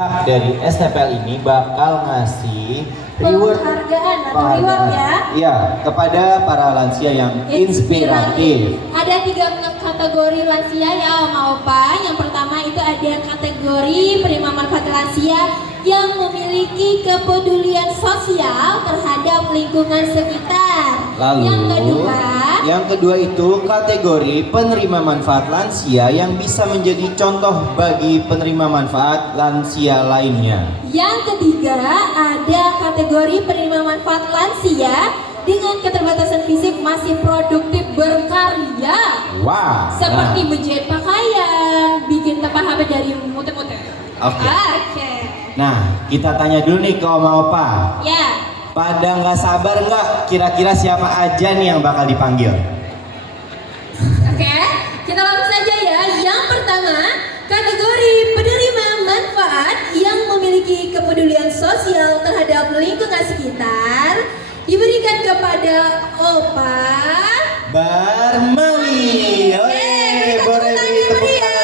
Hak dari STPL ini bakal ngasih penghargaan atau reward ya? Iya, kepada para lansia yang inspiratif. Ada 3 kategori lansia ya Oma Opa. Yang pertama itu ada kategori penerima manfaat lansia yang memiliki kepedulian sosial terhadap lingkungan sekitar. Lalu, yang kedua itu kategori penerima manfaat lansia yang bisa menjadi contoh bagi penerima manfaat lansia lainnya. Yang ketiga ada kategori penerima manfaat lansia dengan keterbatasan fisik masih produktif berkarya. Wah. Seperti menjahit pakaian, bikin tempat HP dari mute-mute. Oke. Nah, kita tanya dulu nih ke Oma Opa. Ya. Pada nggak sabar nggak kira-kira siapa aja nih yang bakal dipanggil? Oke, kita langsung saja ya. Yang pertama, kategori penerima manfaat yang memiliki kepedulian sosial terhadap lingkungan sekitar diberikan kepada Opa Barmawi. Boleh tepuk tangan ya.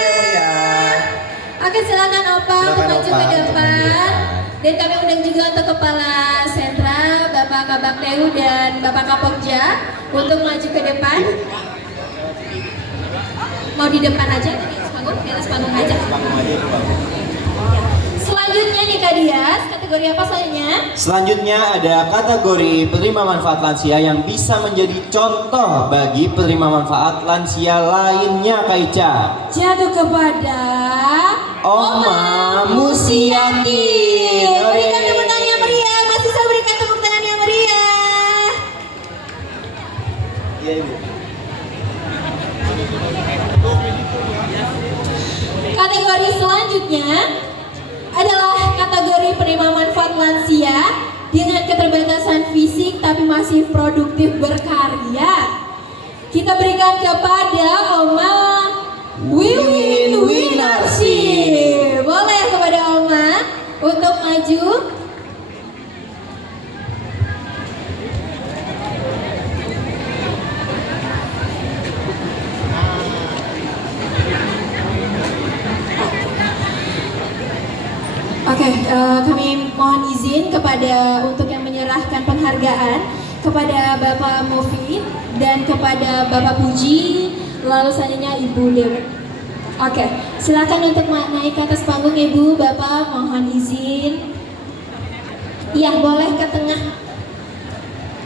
Oke, silakan Opa maju ke depan. Dan kami undang juga untuk Kepala Sentra, Bapak Kabak Tehu dan Bapak Kapokja untuk maju ke depan. Mau di depan aja, di atas panggung aja. Selanjutnya nih Kak Dias, kategori apa selanjutnya? Selanjutnya ada kategori penerima manfaat lansia yang bisa menjadi contoh bagi penerima manfaat lansia lainnya, Kak Ica. Jatuh kepada Oma Musiati. Berikan tepuk tangan yang meriah, masih saya berikan tepuk tangan yang meriah. Iya, Ibu. Kategori selanjutnya adalah kategori penerima manfaat lansia dengan keterbatasan fisik tapi masih produktif berkarya. Kita berikan kepada Oma Wiwin Winarsi. Boleh kepada Oma untuk maju. Oke, kami mohon izin kepada untuk yang menyerahkan penghargaan kepada Bapak Mufid dan kepada Bapak Puji, lalu selanjutnya Ibu Dewi. Oke, silakan untuk naik ke atas panggung Ibu, Bapak mohon izin. Iya, boleh ke tengah.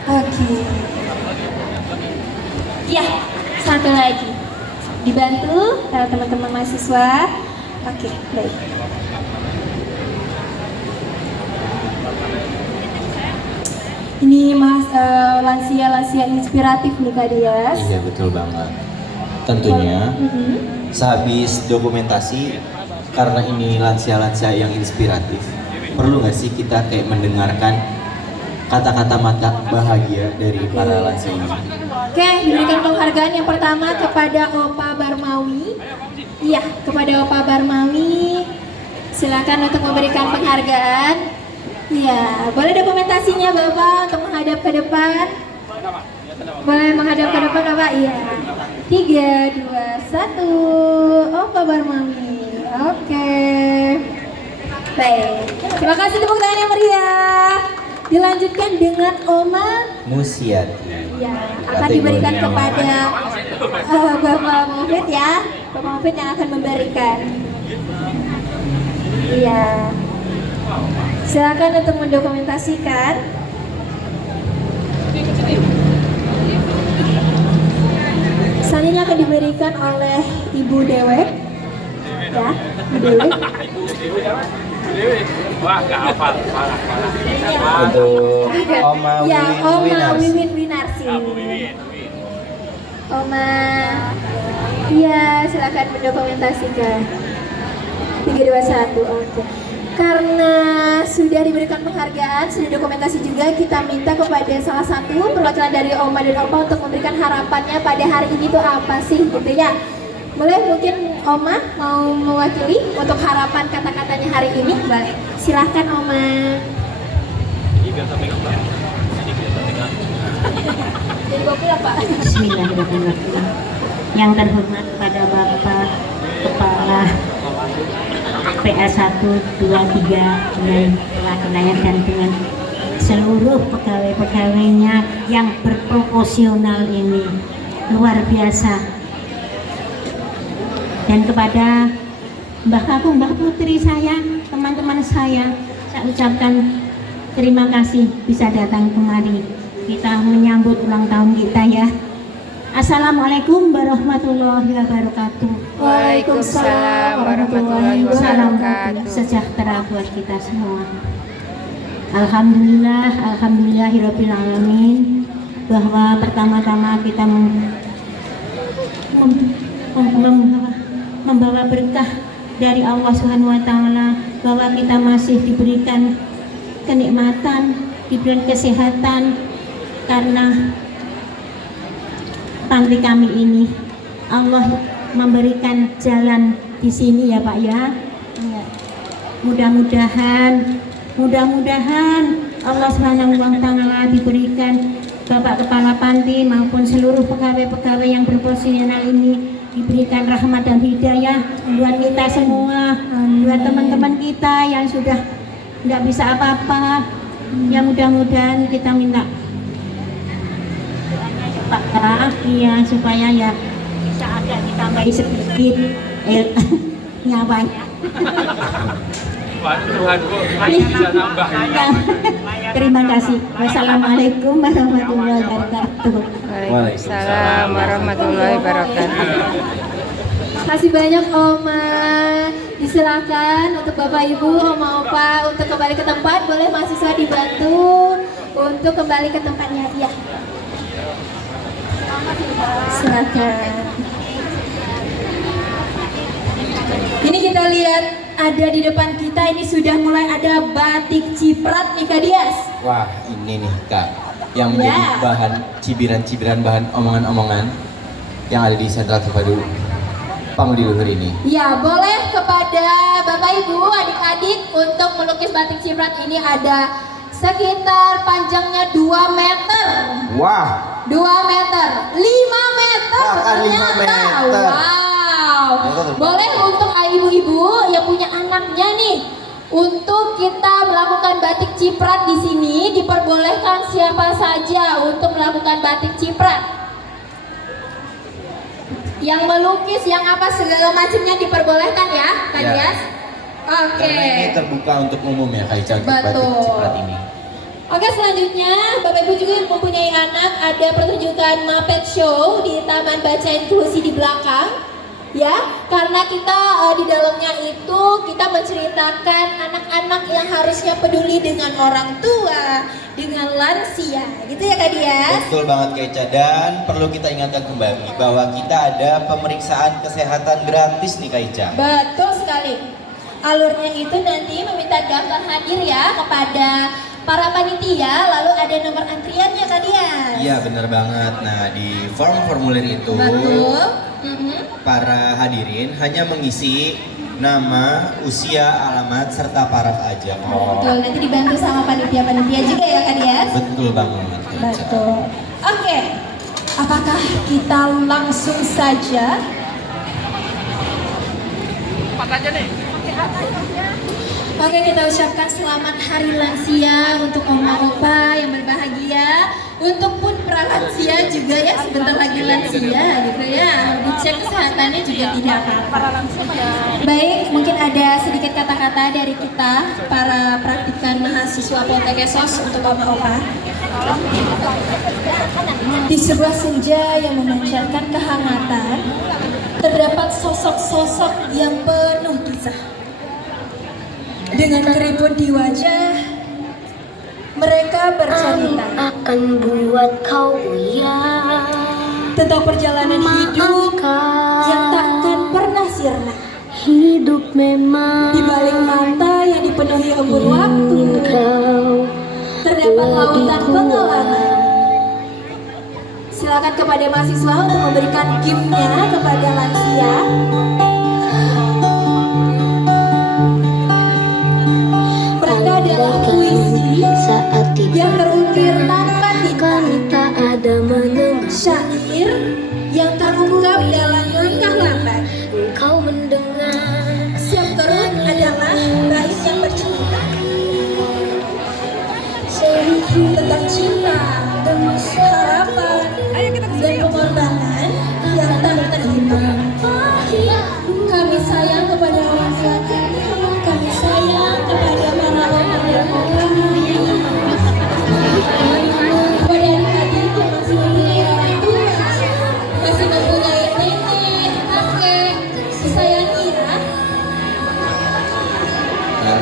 Oke. Iya, satu lagi. Dibantu teman-teman mahasiswa. Oke, baik. Ini lansia-lansia inspiratif nih Kak Dias. Iya, betul banget. Tentunya sehabis dokumentasi, karena ini lansia-lansia yang inspiratif, perlu nggak sih kita kayak mendengarkan kata-kata mata bahagia dari para lansia ini? Oke, diberikan penghargaan yang pertama kepada Opa Barmawi. Iya, kepada Opa Barmawi. Silakan untuk memberikan penghargaan. Iya, boleh dokumentasinya Bapak untuk menghadap ke depan. Boleh menghadap ke depan Bapak? Iya. 3, 2, 1. Opa Barmawi. Oke. Baik. Terima kasih tepuk tangan yang meriah. Dilanjutkan dengan Oma Musiati. Ya, akan diberikan kepada Bapak Mufid ya. Bapak Mufid yang akan memberikan. Iya. Silakan untuk mendokumentasikan. Selanjutnya akan diberikan oleh Ibu Dewek. Ya, Ibu Dewek. Wah, gak hafal. Untuk Oma Ya, Oma Winarsi. Wiwin Winarsi. Oma. Iya, silakan mendokumentasikan. 3, 2, 1. Oke. Karena sudah diberikan penghargaan, sudah dokumentasi juga, kita minta kepada salah satu perwakilan dari Oma dan Opa untuk memberikan harapannya pada hari ini tuh apa sih gitu ya. Boleh mungkin Oma mau mewakili untuk harapan kata-katanya hari ini? Boleh. Silahkan Oma. Jadi Bapak Pak. Bismillahirrahmanirrahim. Yang terhormat pada Bapak Kepala PPS 1, 2, 3 dengan rakyat dan dengan seluruh pegawai-pegawainya yang berproporsional ini luar biasa. Dan kepada Mbah Kakung, Mbah Putri saya, teman-teman saya ucapkan terima kasih bisa datang kemari. Kita menyambut ulang tahun kita ya. Assalamualaikum warahmatullahi wabarakatuh. Waalaikumsalam warahmatullahi Salam wabarakatuh. sejahtera buat kita semua. Alhamdulillahirabbil alamin, bahwa pertama-tama kita membawa berkah dari Allah Subhanahu wa taala, bahwa kita masih diberikan kenikmatan, diberikan kesehatan karena pantri kami ini. Allah memberikan jalan di sini ya Pak ya. Mudah-mudahan Allah Subhanahu wa taala diberikan Bapak Kepala Panti maupun seluruh pegawai-pegawai yang berprofesional ini diberikan rahmat dan hidayah buat kita semua, buat teman-teman kita yang sudah tidak bisa apa-apa. Ya mudah-mudahan kita minta iya supaya ya bisa ada ditambahi sedikit nyawanya. Terima kasih. Wassalamualaikum warahmatullahi wabarakatuh. Waalaikumsalam warahmatullahi wabarakatuh. Terima kasih banyak Oma. Disilakan untuk Bapak Ibu, Oma Opa untuk kembali ke tempat. Boleh mahasiswa dibantu untuk kembali ke tempatnya. Iya. Silakan. Ini kita lihat ada di depan kita ini sudah mulai ada batik ciprat nih Kak Dias. Wah, ini nih Kak, yang menjadi bahan cibiran-cibiran, bahan omongan-omongan yang ada di Sentra Terpadu Pamudi Luhur ini. Ya, boleh kepada Bapak Ibu, adik-adik untuk melukis batik ciprat ini ada sekitar panjangnya 2 meter. Wah, 2 meter, 5 meter. Bahkan 5 ternyata. meter. Wow. Boleh untuk ibu-ibu yang punya anaknya nih, untuk kita melakukan batik ciprat di sini diperbolehkan siapa saja untuk melakukan batik ciprat. Yang melukis, yang apa segala macamnya diperbolehkan ya, Kak Ya. Dias? Oke. karena ini terbuka untuk umum ya Kak Ica, untuk batik Betul. ciprat ini. Oke, selanjutnya Bapak Ibu juga yang mempunyai anak, ada pertunjukan Muppet Show di Taman Baca Inklusi di belakang. Ya, karena kita di dalamnya itu kita menceritakan anak-anak yang harusnya peduli dengan orang tua, dengan lansia, gitu ya Kak Dias? Betul banget Kak Ica, dan perlu kita ingatkan kembali bahwa kita ada pemeriksaan kesehatan gratis nih Kak Ica. Betul sekali. Alurnya itu nanti meminta daftar hadir ya kepada para panitia, lalu ada nomor antriannya Kak Dias. Iya benar banget. Nah di formulir itu Betul. para hadirin hanya mengisi nama, usia, alamat, serta paraf aja. Betul, nanti dibantu sama panitia-panitia juga ya Kak Dias? Betul banget Kak Ica. Betul. Oke, apakah kita langsung saja? Oke, kita ucapkan selamat Hari Lansia untuk Oma Opa yang berbahagia, untuk pun pralansia juga ya, sebentar lagi lansia gitu ya, dicek kesehatannya juga tidak apa-apa. Baik, mungkin ada sedikit kata-kata dari kita para praktikan mahasiswa Poltekesos untuk Oma Opa. Di sebuah senja yang memancarkan kehangatan, terdapat sosok-sosok yang penuh kisah. Dengan keriput di wajah, mereka bercerita akan buat kau goyah tentang perjalanan hidup yang takkan pernah sirna. hidup memang Di balik mata yang dipenuhi embun waktu, kau terdapat lautan pengalaman. Silakan kepada mahasiswa untuk memberikan gift-nya kepada lansia. Mereka adalah puisi saat yang tidak terukir tanpa tinta, tak ada menengah syair yang terungkap dalam langkah lambat. kau mendengar Siap kerut adalah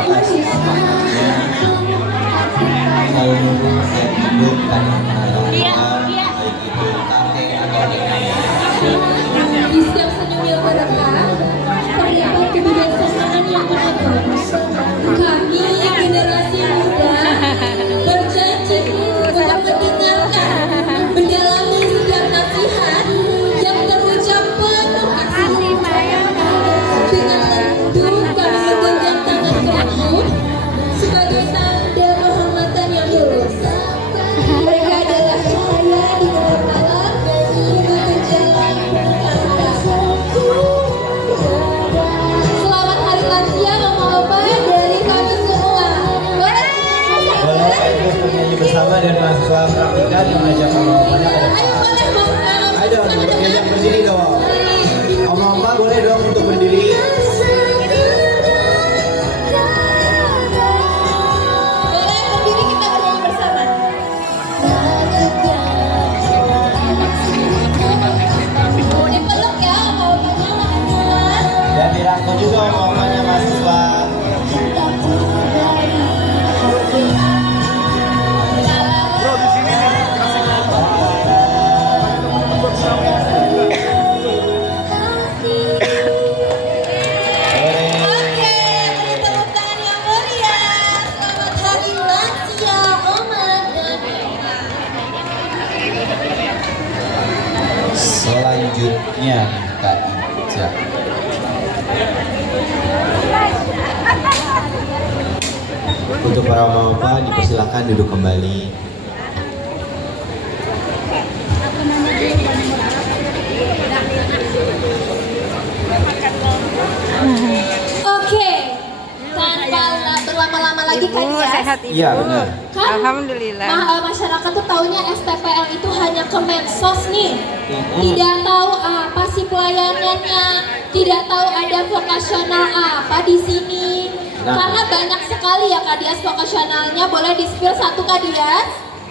kasih semuanya. Selalu mendukung dan hidup karena orang tua, baik itu kakek atau nenek. Di setiap senyum yang berkah, terdapat kebijaksanaan yang menonton. Kami, generasi muda, berjanji untuk mendengarkan, mendalami setiap nasihat yang terucap penuh kasih. Dengan tentu kami menggenggam tangan kamu sebagai tanda penghormatan yang lurus. Mereka adalah cahaya di gelap malam, menuntun jalan penuh Selamat Hari Lansia Mama Opa dari kami semua. Boleh? Boleh ikut bernyanyi bersama dan mahasiswa praktikan mengajak oma-omanya ke depan. Ayo boleh Bang. Ayo dong, diajak berdiri dong. Oma-oma boleh dong untuk berdiri. Boleh berdiri kita bernyanyi bersama. Dipeluk ya Mama Opanya mahasiswa. Dan dirangkul juga oma-omanya mahasiswa. Oke, tepuk tangan yang meriah. Selamat Hari Lansia Oma dan Selanjutnya Kak Ica. Untuk para oma-oma dipersilakan duduk kembali. Oke, tanpa berlama-lama lagi kan Ibu ya. sehat Ibu. Iya, benar. Kan Alhamdulillah. masyarakat tuh taunya STPL itu hanya Kemensos nih. Tidak tahu apa sih pelayanannya, tidak tahu ada vokasional apa di sini. Nah. Karena banyak sekali ya Kak Dias vokasionalnya. Boleh di-spill satu Kak Dias?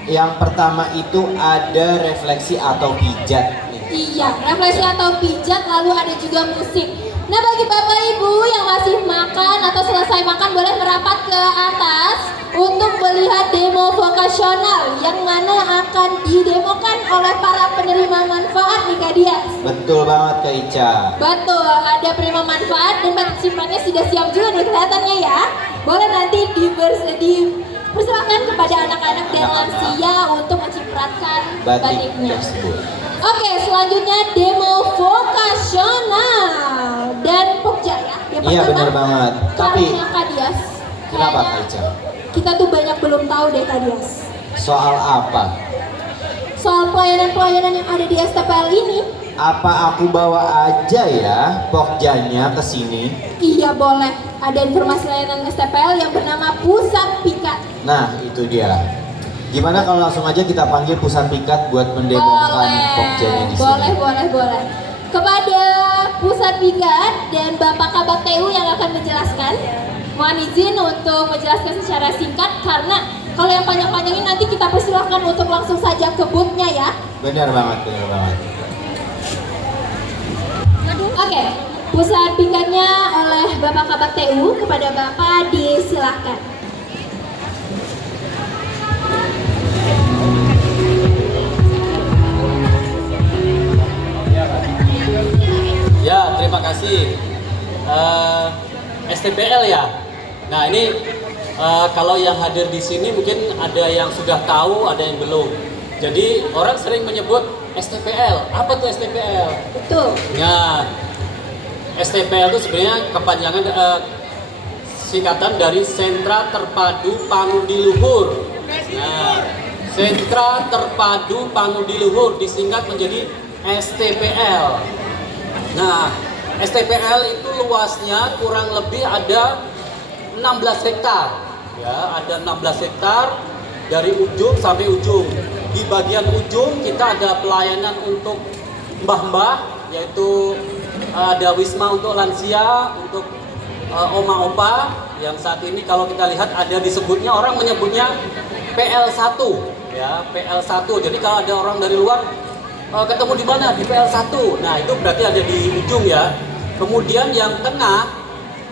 Yang pertama itu ada refleksi atau pijat. Iya, refleksi atau pijat, lalu ada juga musik. Nah bagi Bapak Ibu yang masih makan atau selesai makan boleh merapat ke atas untuk melihat demo vokasional yang mana akan didemokan oleh para penerima manfaat nih Kak Dias. Betul banget Kak Ica. Betul, ada penerima manfaat dan partisipannya sudah siap juga nih kelihatannya ya. Boleh nanti dipersilakan kepada anak-anak dan lansia untuk mencipratkan Batik batiknya. tersebut. Oke, selanjutnya demo vokasional dan Pokja ya. Yang Iya pertama, benar banget. Tapi karena Kak Dias, kenapa kayaknya Kak Ica? kita tuh banyak belum tahu deh Kak Dias. Soal apa? Soal pelayanan-pelayanan yang ada di STPL ini. Apa aku bawa aja ya Pokjanya ke sini? Iya boleh. Ada informasi layanan STPL yang bernama Pusat Pikat. Nah, itu dia. Gimana kalau langsung aja kita panggil Pusat Pikat buat mendemokan Pokjanya di sini? Boleh. Kepada Pusat Pikat dan Bapak Kabak TU yang akan menjelaskan. Mohon izin untuk menjelaskan secara singkat karena kalau yang panjang-panjang ini nanti kita persilahkan untuk langsung saja ke booth-nya ya. Benar banget. Oke, Pusat Pikatnya oleh Bapak Kabak TU, kepada Bapak disilahkan. Ya, terima kasih. STPL ya. Nah ini kalau yang hadir di sini mungkin ada yang sudah tahu, ada yang belum. Jadi orang sering menyebut STPL. Apa tuh STPL? Betul. Nah, STPL itu sebenarnya kepanjangan singkatan dari Sentra Terpadu Pangudi Luhur. Nah, Sentra Terpadu Pangudi Luhur disingkat menjadi STPL. Nah, STPL itu luasnya kurang lebih ada 16 hektar. Ya, ada 16 hektar dari ujung sampai ujung. Di bagian ujung kita ada pelayanan untuk mbah-mbah, yaitu ada wisma untuk lansia, untuk oma-opa yang saat ini kalau kita lihat ada disebutnya, orang menyebutnya PL1 ya, PL1. Jadi kalau ada orang dari luar ketemu di mana? Di PL1. Nah, itu berarti ada di ujung ya. Kemudian yang tengah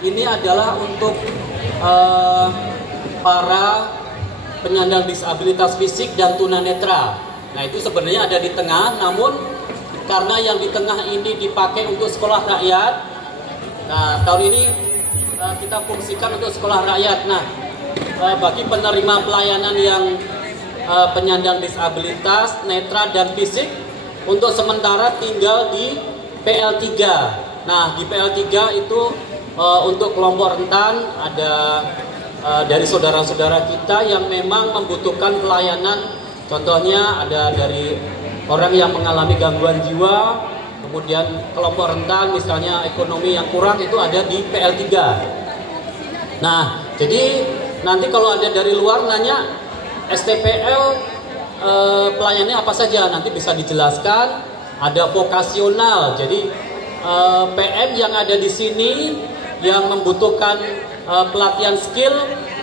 ini adalah untuk para penyandang disabilitas fisik dan tunanetra. Nah itu sebenarnya ada di tengah, namun karena yang di tengah ini dipakai untuk sekolah rakyat, nah tahun ini kita fungsikan untuk sekolah rakyat. Nah bagi penerima pelayanan yang penyandang disabilitas, netra dan fisik, untuk sementara tinggal di PL3. Nah di PL3 itu untuk kelompok rentan ada dari saudara-saudara kita yang memang membutuhkan pelayanan. Contohnya ada dari orang yang mengalami gangguan jiwa, kemudian kelompok rentan misalnya ekonomi yang kurang, itu ada di PL3. Nah, jadi nanti kalau ada dari luar nanya STPL pelayanannya apa saja, nanti bisa dijelaskan. Ada vokasional, jadi PM yang ada di sini yang membutuhkan pelatihan skill,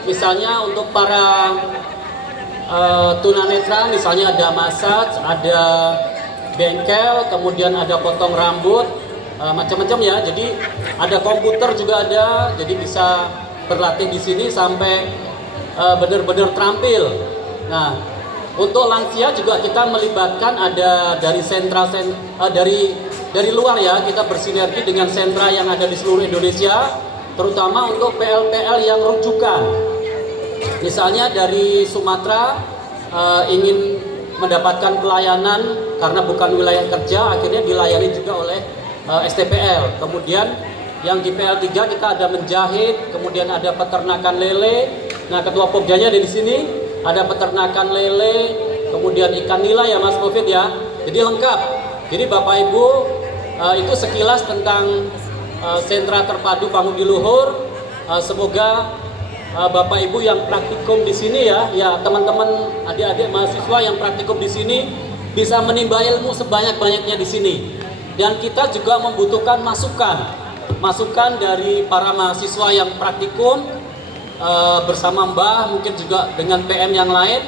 misalnya untuk para tunanetra, misalnya ada massage, ada bengkel, kemudian ada potong rambut, macam-macam ya. Jadi ada komputer juga ada, jadi bisa berlatih di sini sampai benar-benar terampil. Nah, untuk lansia juga kita melibatkan ada dari sentra dari luar ya, kita bersinergi dengan sentra yang ada di seluruh Indonesia, terutama untuk PL-PL yang rujukan. Misalnya dari Sumatera ingin mendapatkan pelayanan karena bukan wilayah kerja, akhirnya dilayani juga oleh STPL. Kemudian yang di PL3 kita ada menjahit, kemudian ada peternakan lele. Nah, ketua Pokjanya ada di sini, ada peternakan lele, kemudian ikan nila ya Mas Mufid ya. Jadi lengkap. Jadi Bapak Ibu itu sekilas tentang sentra terpadu Pangudi Luhur. Semoga Bapak Ibu yang praktikum di sini ya teman-teman adik-adik mahasiswa yang praktikum di sini bisa menimba ilmu sebanyak-banyaknya di sini. Dan kita juga membutuhkan masukan dari para mahasiswa yang praktikum bersama Mbah, mungkin juga dengan PM yang lain.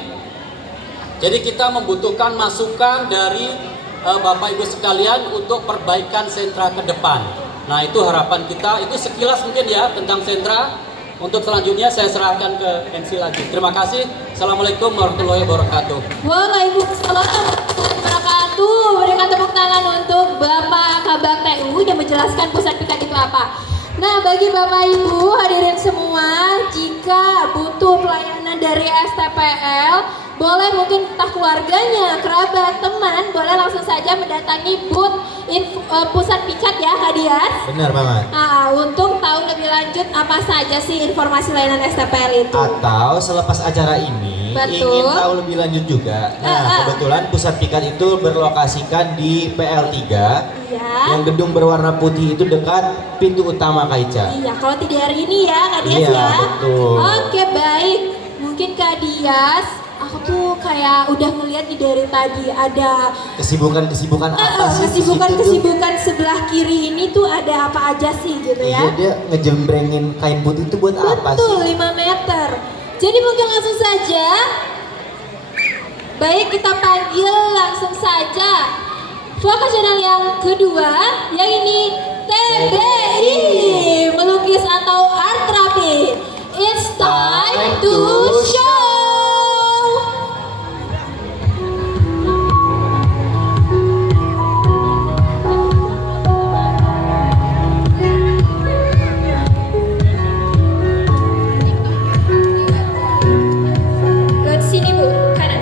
Jadi kita membutuhkan masukan dari Bapak Ibu sekalian untuk perbaikan sentra ke depan. Nah itu harapan kita, itu sekilas mungkin ya tentang sentra. Untuk selanjutnya saya serahkan ke MC lagi. Terima kasih. Assalamualaikum warahmatullahi wabarakatuh. Waalaikumsalam warahmatullahi wabarakatuh. Berikan tepuk tangan untuk Bapak Kabak TU yang menjelaskan pusat pikat itu apa. Nah, bagi Bapak Ibu hadirin semua, jika butuh pelayanan dari STPL, boleh mungkin entah keluarganya, kerabat, teman, boleh langsung saja mendatangi booth pusat pikat ya, Hadias. Benar banget. Nah, untuk tahu lebih lanjut apa saja sih informasi layanan STPL itu. Atau selepas acara ini ingin tahu lebih lanjut juga. Nah, kebetulan pusat pikat itu berlokasikan di PL3. Iya. Yang gedung berwarna putih itu dekat pintu utama Kak Ica. Iya, kalau tidak hari ini ya Kak Dias Iya, ya. betul. Oke, baik. Mungkin Kak Dias, aku tuh kayak udah ngeliat nih dari tadi ada Kesibukan apa sih? di situ tuh? kesibukan sebelah kiri ini tuh ada apa aja sih gitu Iya, ya. dia ngejembrengin kain putih itu buat apa sih? Betul, 5 meter. Jadi mungkin langsung saja. Baik, kita panggil langsung saja vokasional yang kedua, yang ini TBI, melukis atau art therapy. It's time to show. Ke sini Bu, kanan.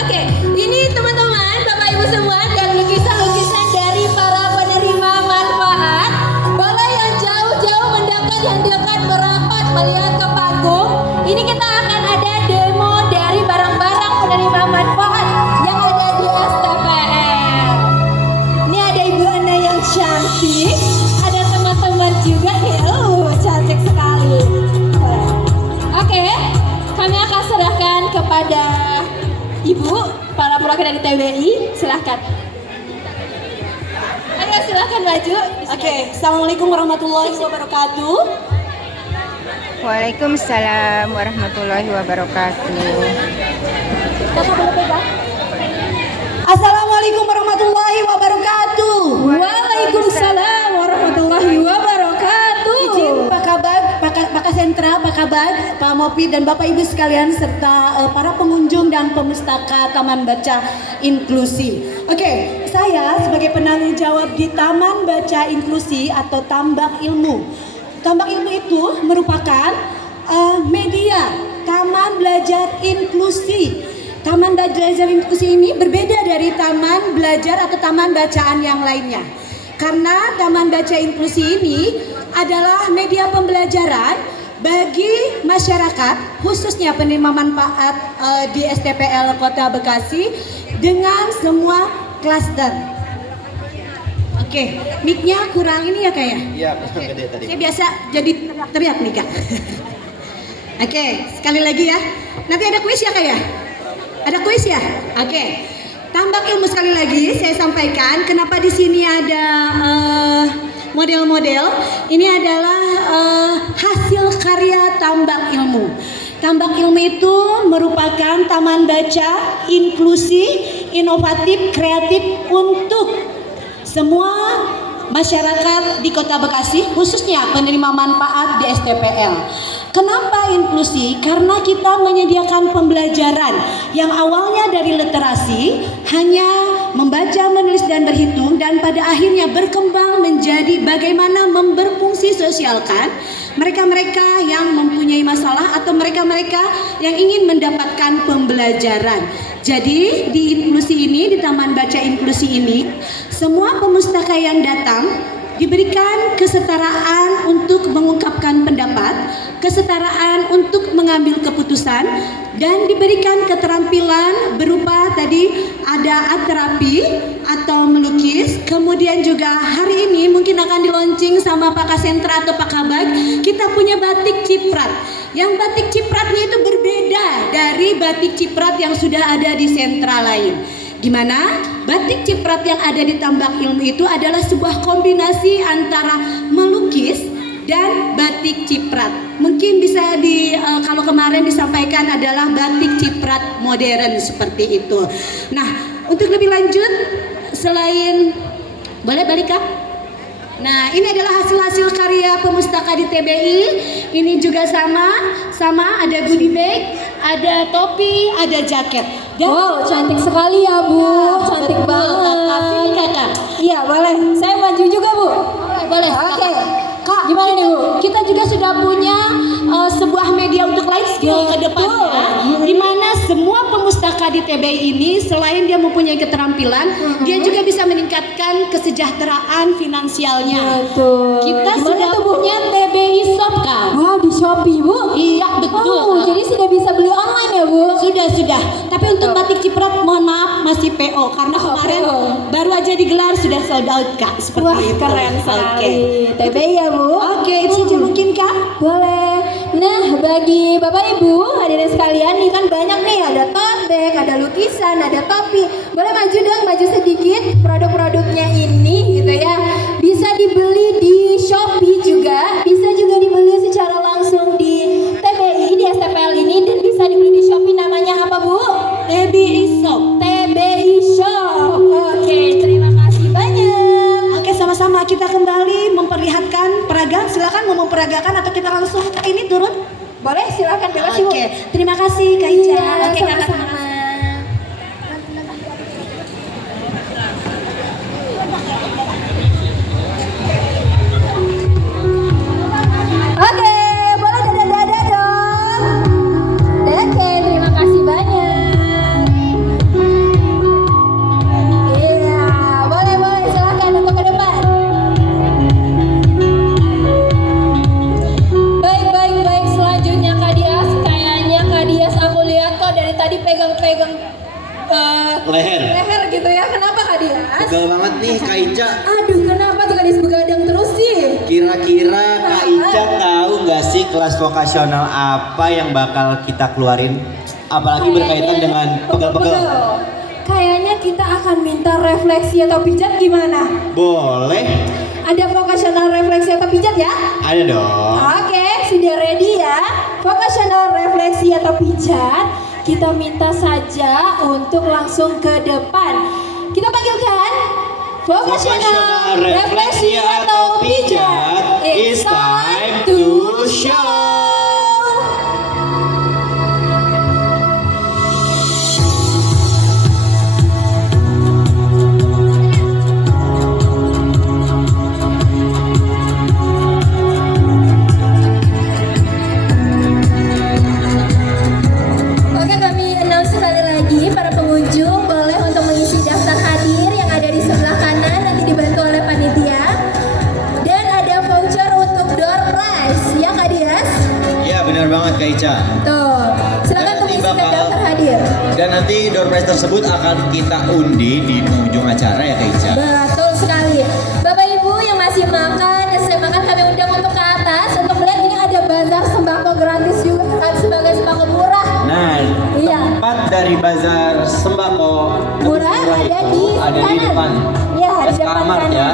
Oke, ini teman-teman, Bapak Ibu semua, dan lukisan-lukisan dari para penerima manfaat. Boleh yang jauh-jauh mendekat, yang dekat merapat melihat ke panggung. Ini kita akan ada demo dari barang-barang penerima manfaat yang ada di STPL. Ini ada Ibu Ana yang cantik, ada teman-teman juga nih, cantik sekali. Oke, kami akan serahkan kepada Ibu, para perwakilan dari TBI, silahkan. Ayo silahkan maju. Oke, Assalamualaikum warahmatullahi wabarakatuh. Waalaikumsalam warahmatullahi wabarakatuh. Kakak boleh pegang? Assalamualaikum warahmatullahi wabarakatuh. Waalaikumsalam warahmatullahi wabarakatuh. Izin Pak Kabag, Pak Sentra, Pak Kabag Kabag, Pak Mopi dan Bapak Ibu sekalian serta para pengunjung dan pemustaka Taman Baca Inklusi. Oke, saya sebagai penanggung jawab di Taman Baca Inklusi atau Tambak Ilmu. Tambak Ilmu itu merupakan media Taman Belajar Inklusi. Taman Belajar Inklusi ini berbeda dari taman belajar atau taman bacaan yang lainnya. Karena Taman Baca Inklusi ini adalah media pembelajaran bagi masyarakat, khususnya penerima manfaat di STPL Kota Bekasi dengan semua klaster. Oke, mic-nya kurang ini ya Kak ya? Iya, gede tadi. Saya biasa jadi teriak nih Kak. Oke, sekali lagi ya. Nanti ada kuis ya Kak ya? Ada kuis ya? Oke. Tambak ilmu sekali lagi saya sampaikan kenapa di sini ada model-model. Ini adalah hasil karya Tambak Ilmu. Tambak Ilmu itu merupakan taman baca inklusi, inovatif, kreatif untuk semua masyarakat di Kota Bekasi, khususnya penerima manfaat di STPL. Kenapa inklusi? Karena kita menyediakan pembelajaran yang awalnya dari literasi, hanya membaca, menulis, dan berhitung, dan pada akhirnya berkembang menjadi bagaimana berfungsi sosialkan mereka-mereka yang mempunyai masalah atau mereka-mereka yang ingin mendapatkan pembelajaran. Jadi di inklusi ini, di Taman Baca Inklusi ini, semua pemustaka yang datang diberikan kesetaraan untuk mengungkapkan pendapat, kesetaraan untuk mengambil keputusan, dan diberikan keterampilan berupa tadi ada art terapi atau melukis. Kemudian juga hari ini mungkin akan dilaunching sama Pak Kasentra atau Pak Kabag, kita punya batik ciprat. Yang batik cipratnya itu berbeda dari batik ciprat yang sudah ada di sentra lain. Gimana? Batik ciprat yang ada di Tambak Ilmu itu adalah sebuah kombinasi antara melukis dan batik ciprat. Mungkin bisa kalau kemarin disampaikan adalah batik ciprat modern seperti itu. Nah, untuk lebih lanjut selain boleh balik Kak? Nah, ini adalah hasil-hasil karya pemustaka di TBI. Ini juga sama ada goodie bag, ada topi, ada jaket. Dan Wow, cantik sekali ya Bu, cantik banget. Sini Kakak. Iya boleh, saya maju juga Bu. Boleh. Oke. Kak, Gimana nih Bu? kita juga sudah punya sebuah media untuk life skill ke depannya, di mana semua pemustaka di TBI ini selain dia mempunyai keterampilan, dia juga bisa meningkatkan kesejahteraan finansialnya. Betul. Kita Gimana sudah tuh, Bu? punya TBI Shop Kak. Wah, di Shopee Bu. Iya betul. Oh, Kak. jadi sudah bisa beli online ya Bu? Sudah. Tapi untuk batik ciprat mohon maaf masih PO karena kemarin PO. baru aja digelar sudah sold out Kak. Seperti Wah, itu. keren sekali. Oke. TBI ya Bu? Oke, itu saja mungkin Kak. Boleh. Nah, bagi Bapak Ibu, hadirin sekalian, ini kan banyak nih, ada tote bag, ada lukisan, ada topi. Boleh maju dong, maju sedikit. Produk-produknya ini gitu ya. Bisa dibeli di Shopee juga, bisa juga dibeli secara langsung di TBI, di STPL ini, dan bisa dibeli di Shopee. Namanya apa Bu? TBI Shop. TBI Shop. Oke, terima kasih banyak. Oke, sama-sama kita kembali memperlihatkan peragaan. Silakan mau memperagakan atau kita langsung ini turun? Boleh, silakan bebas Ibu. Oke, terima kasih Kak Ica. Iya, Oke, Kakak. sama-sama. Oke, boleh dadah-dadah dong. Oke, terima kasih banyak. Iya, boleh, silakan untuk ke depan. Baik, selanjutnya Kak Dias. Kayaknya Kak Dias aku lihat kok dari tadi pegang-pegang Leher. gitu ya. Kenapa Kak Dias? Pegel banget nih Kak Ica. Aduh, kenapa tuh Kak Dias begadang terus sih? Kira-kira Kak Ica tahu nggak sih kelas vokasional apa yang bakal kita keluarin? Apalagi berkaitan dengan pegel-pegel. Kayaknya kita akan minta refleksi atau pijat gimana? Boleh? Ada vokasional refleksi atau pijat ya? Ada dong. Oke, sudah ready ya? Vokasional refleksi atau pijat, kita minta saja untuk langsung ke depan. Kita panggilkan vokasional refleksi atau pijat. It's time to show. sudah bakal daftar hadir. dan nanti door prize tersebut akan kita undi di ujung acara ya Kak Ica. Betul sekali. Bapak Ibu yang masih makan, yang sedang makan kami undang untuk ke atas untuk melihat ini ada bazar sembako gratis juga kan sebagai sembako murah. Nah, Iya. tempat dari bazar sembako Murah ada di ada di kanan. depan. Ya, di depan Alfamart kanan. ya.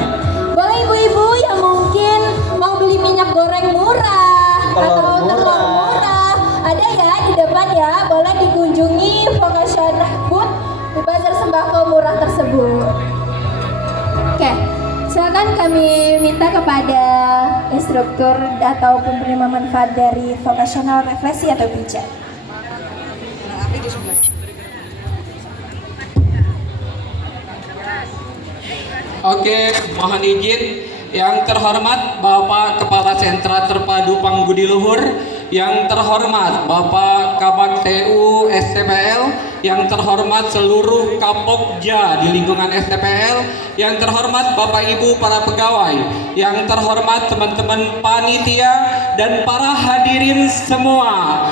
Boleh ibu-ibu yang mungkin mau beli minyak goreng murah Telur atau telur murah. murah, ada ya di depan ya. Boleh dikunjungi vocational booth di bazar sembako murah tersebut. Oke, silakan kami minta kepada instruktur atau penerima manfaat dari vocational refleksi atau pijat. Oke, mohon izin yang terhormat Bapak Kepala Sentra Terpadu Panggudi Luhur, yang terhormat Bapak Kabak TU STPL, yang terhormat seluruh Kapokja di lingkungan STPL, yang terhormat Bapak Ibu para pegawai, yang terhormat teman-teman panitia dan para hadirin semua.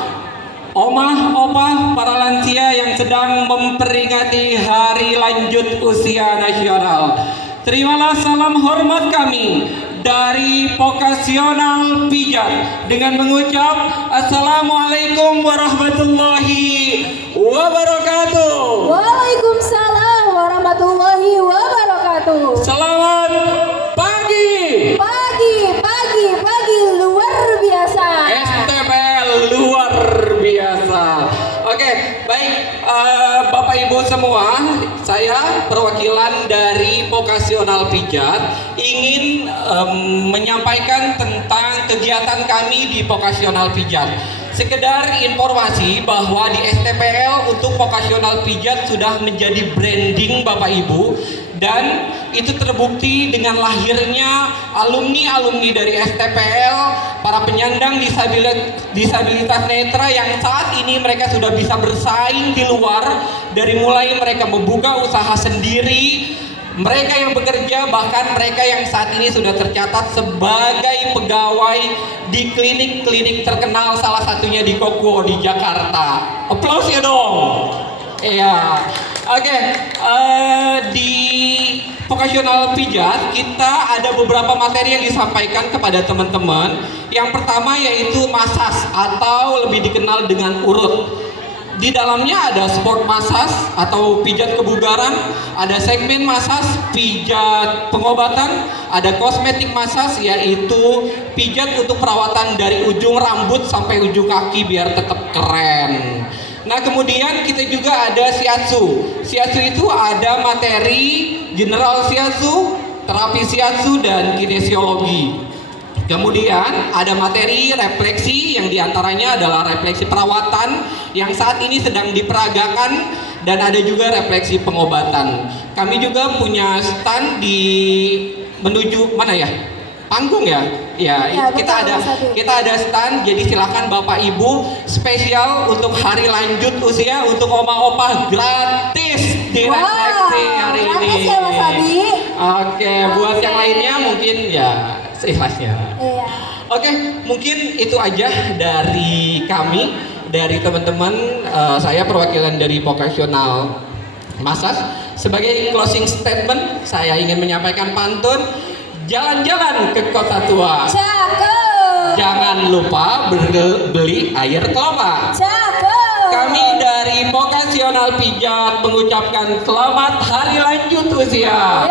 Omah, opah, para lansia yang sedang memperingati hari lanjut usia nasional. Terimalah salam hormat kami dari Vocational Pijat dengan mengucap Assalamualaikum warahmatullahi wabarakatuh. Waalaikumsalam warahmatullahi wabarakatuh. Selamat pagi. Pagi luar biasa. STPL luar biasa. Oke, baik Bapak Ibu semua, saya perwakilan dari Vocational Pijat ingin menyampaikan tentang kegiatan kami di Vocational Pijat. Sekedar informasi bahwa di STPL untuk Vocational Pijat sudah menjadi branding Bapak Ibu, dan itu terbukti dengan lahirnya alumni-alumni dari STPL, para penyandang disabilitas netra yang saat ini mereka sudah bisa bersaing di luar, dari mulai mereka membuka usaha sendiri, mereka yang bekerja, bahkan mereka yang saat ini sudah tercatat sebagai pegawai di klinik-klinik terkenal, salah satunya di Kokuo di Jakarta. Aplaus ya dong. Iya. Oke, di Vocational Pijat kita ada beberapa materi yang disampaikan kepada teman-teman. Yang pertama yaitu massage atau lebih dikenal dengan urut. Di dalamnya ada sport massage atau pijat kebugaran, ada segmen massage pijat pengobatan, ada kosmetik massage yaitu pijat untuk perawatan dari ujung rambut sampai ujung kaki biar tetap keren. Nah, kemudian kita juga ada shiatsu. Shiatsu itu ada materi general shiatsu, terapi shiatsu, dan kinesiologi. Kemudian ada materi refleksi yang diantaranya adalah refleksi perawatan yang saat ini sedang diperagakan, dan ada juga refleksi pengobatan. Kami juga punya stand di menuju mana ya? Panggung ya? Ya, Ya, kita ada stand, jadi silakan Bapak Ibu spesial untuk hari lanjut usia untuk oma-opa gratis di refleksi hari ini. Gratis ya Mas Abi. Oke, buat yang lainnya mungkin ya seikhlasnya. Iya. Oke, mungkin itu aja dari kami, dari teman-teman. Saya perwakilan dari Vocational Massage. Sebagai closing statement, saya ingin menyampaikan pantun. Jalan-jalan ke kota tua, Cakep. jangan lupa beli air kelapa. Cakep. Kami dari Vocational Pijat mengucapkan selamat hari lanjut usia.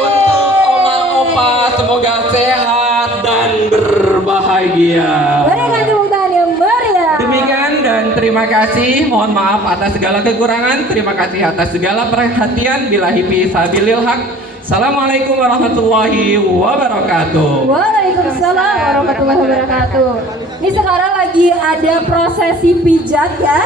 Untuk oma-opa semoga sehat dan berbahagia. Berikan tepuk tangan yang meriah. Demikian dan terima kasih. Mohon maaf atas segala kekurangan. Terima kasih atas segala perhatian. Billahi fisabilil haq. Assalamualaikum warahmatullahi wabarakatuh. Waalaikumsalam warahmatullahi wabarakatuh. Ini sekarang lagi ada prosesi pijat ya.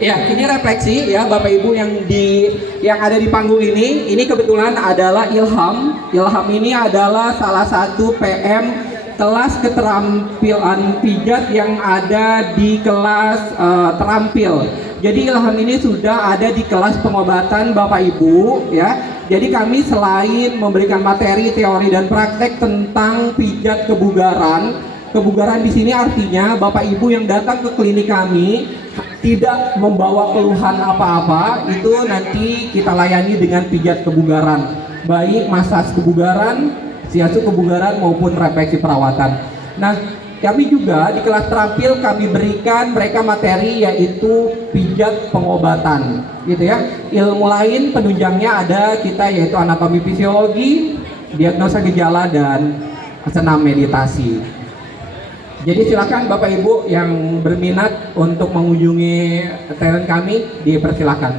Ya, ini refleksi ya Bapak Ibu yang ada di panggung ini. Ini kebetulan adalah Ilham. Ilham ini adalah salah satu PM kelas keterampilan pijat yang ada di kelas terampil. Jadi Ilham ini sudah ada di kelas pengobatan Bapak Ibu ya. Jadi kami selain memberikan materi, teori dan praktek tentang pijat kebugaran. Kebugaran di sini artinya Bapak Ibu yang datang ke klinik kami tidak membawa keluhan apa-apa, itu nanti kita layani dengan pijat kebugaran, baik masas kebugaran, siasu kebugaran maupun refleksi perawatan. Nah, kami juga di kelas terampil kami berikan mereka materi yaitu pijat pengobatan, gitu ya. Ilmu lain penunjangnya ada kita yaitu anatomi fisiologi, diagnosa gejala dan senam meditasi. Jadi silakan Bapak Ibu yang berminat untuk mengunjungi talent kami dipersilakan.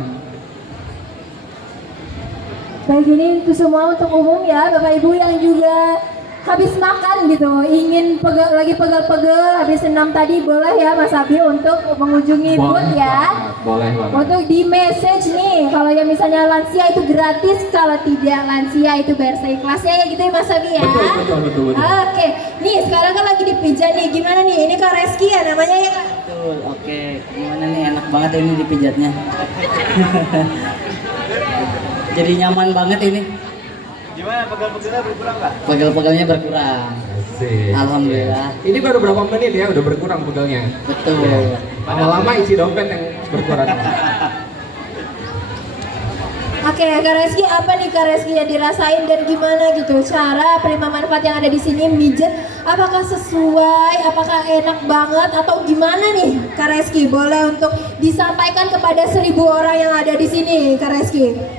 Baik, ini itu semua untuk umum ya, Bapak Ibu yang juga habis makan gitu, ingin lagi pegel-pegel, habis senam tadi, boleh ya Mas Abi untuk mengunjungi booth ya. Boleh banget. Untuk di message nih, kalau yang misalnya lansia itu gratis, kalau tidak lansia itu bayar seikhlasnya ya gitu ya Mas Abi ya. Betul. Oke, nih sekarang kan lagi dipijat nih, gimana nih? Ini Kak Reski ya namanya ya Kak? Betul, oke. Gimana nih, enak banget ini dipijatnya. Jadi nyaman banget ini. Gimana, pegel-pegelnya berkurang nggak? Pegel-pegelnya berkurang. Asik. Alhamdulillah. Ini baru berapa menit ya udah berkurang pegelnya. Betul. Lama-lama isi dompet yang berkurang. Oke, Kak Reski, apa nih Kak Reski yang dirasain dan gimana gitu cara penerima manfaat yang ada di sini mijat? Apakah sesuai, apakah enak banget atau gimana nih Kak Reski? Boleh untuk disampaikan kepada 1000 orang yang ada di sini, Kak Reski.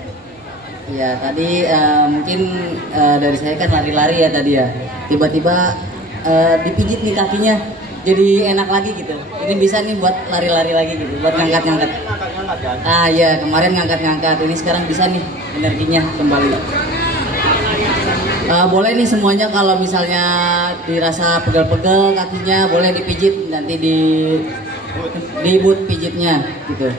Ya tadi mungkin dari saya kan lari-lari ya tadi ya. Tiba-tiba dipijit nih kakinya, jadi enak lagi gitu. Ini bisa nih buat lari-lari lagi gitu, buat ngangkat-ngangkat. Ah ya, kemarin ngangkat-ngangkat, ini sekarang bisa nih energinya kembali. Boleh nih semuanya kalau misalnya dirasa pegel-pegel kakinya, boleh dipijit nanti di booth pijitnya gitu.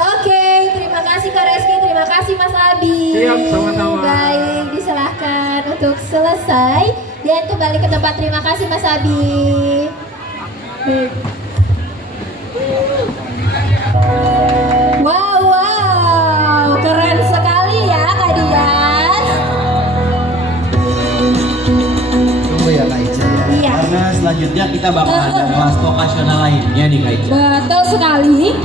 Oke, terima kasih Kak Reski, terima kasih Mas Abi. Siap, sama-sama. Baik, disilahkan untuk selesai dan kembali ke tempat. Terima kasih Mas Abi. Baik. Wow, keren sekali ya Kak Dias. Tunggu ya Kak Ica ya. Iya. Karena selanjutnya kita bakal ada kelas vokasional lainnya nih Kak Ica. Betul sekali.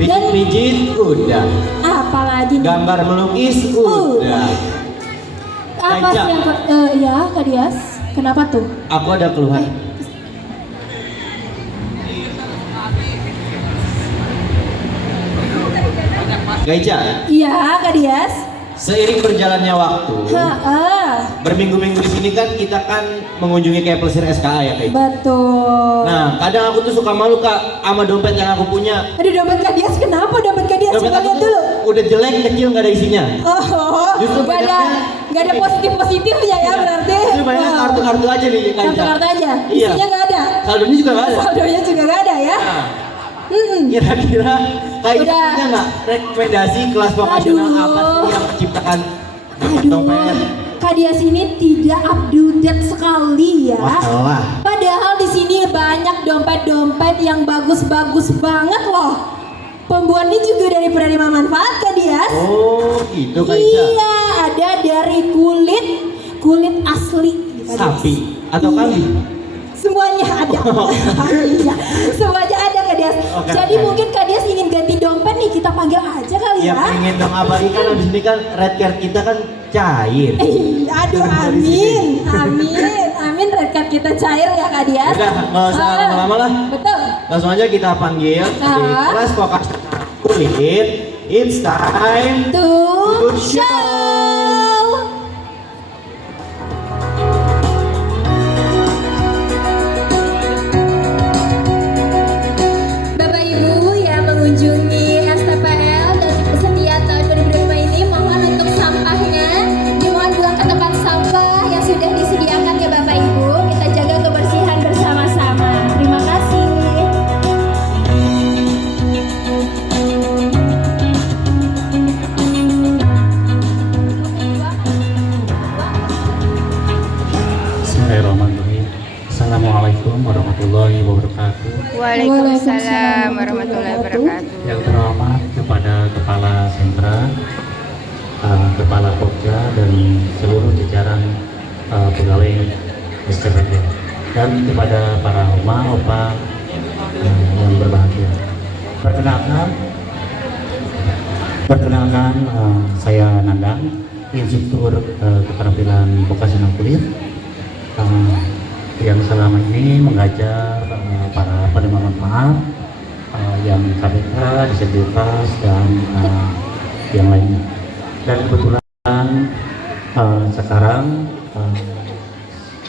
Pijit udah. Apalagi nih? Gambar melukis udah. Apa Kak sih yang ya Kak Dias? Kenapa tuh? Aku ada keluhan. Kak Ica, Iya Kak Dias. seiring berjalannya waktu, berminggu-minggu di sini kan kita kan mengunjungi kayak pelesir SKA ya Kak Ica. Betul. Nah, kadang aku tuh suka malu Kak sama dompet yang aku punya. Aduh, dompet Kak Dias kenapa dompet Kak Dias? Dompet Coba aku lihat tuh dulu. udah jelek, kecil, nggak ada isinya. Oh, Justru nggak ada positifnya ya berarti. Itu banyak kartu-kartu aja nih Kak Ica. Kartu-kartu aja. Iya. Isinya nggak ada. Saldonya juga nggak ada. Saldonya juga nggak ada ya. Nah, kira-kira Kak Ica Udah. punya nggak rekomendasi kelas vokasional Aduh. apa sih yang menciptakan Aduh, dompet? Kak Dias ini tidak up to date sekali ya. Masalah. Padahal di sini banyak dompet-dompet yang bagus-bagus banget loh. Pembuatnya juga dari penerima manfaat Kak Dias. Oh, gitu Kak Ica. Iya, ada dari kulit asli. Kak Dias. Sapi atau Iya. kambing? Semuanya ada. Iya, semuanya ada Kak Dias. Oke, Jadi oke. mungkin Kak Dias ingin ganti dompet nih, kita panggil aja kali Ya ya. pengen dong, apalagi kan abis ini kan red card kita kan cair. Aduh, amin, red card kita cair ya Kak Dias. Udah, nggak usah lama-lama lah. Betul. Langsung aja kita panggil di kelas vokasional kulit. It's time To show. show. Bapak Ibu yang mengunjungi STPL dan setiap tahun 2025 ini, mohon untuk sampahnya dimohon buang ke tempat sampah yang sudah disediakan ya Bapak Ibu. Kita jaga kebersihan bersama-sama. Terima kasih. Bismillahirrahmanirrahim. Assalamualaikum warahmatullahi wabarakatuh. Waalaikumsalam warahmatullahi wabarakatuh. Yang terhormat kepada Kepala Sentra, Kepala Pokja dan seluruh jajaran pegawai STPL, dan kepada para oma, opa yang berbahagia. Perkenalkan, saya Nandang, instruktur keterampilan vokasional kulit yang selama ini mengajar para penerima manfaat yang KBK, disabilitas, dan yang lainnya. Dan kebetulan sekarang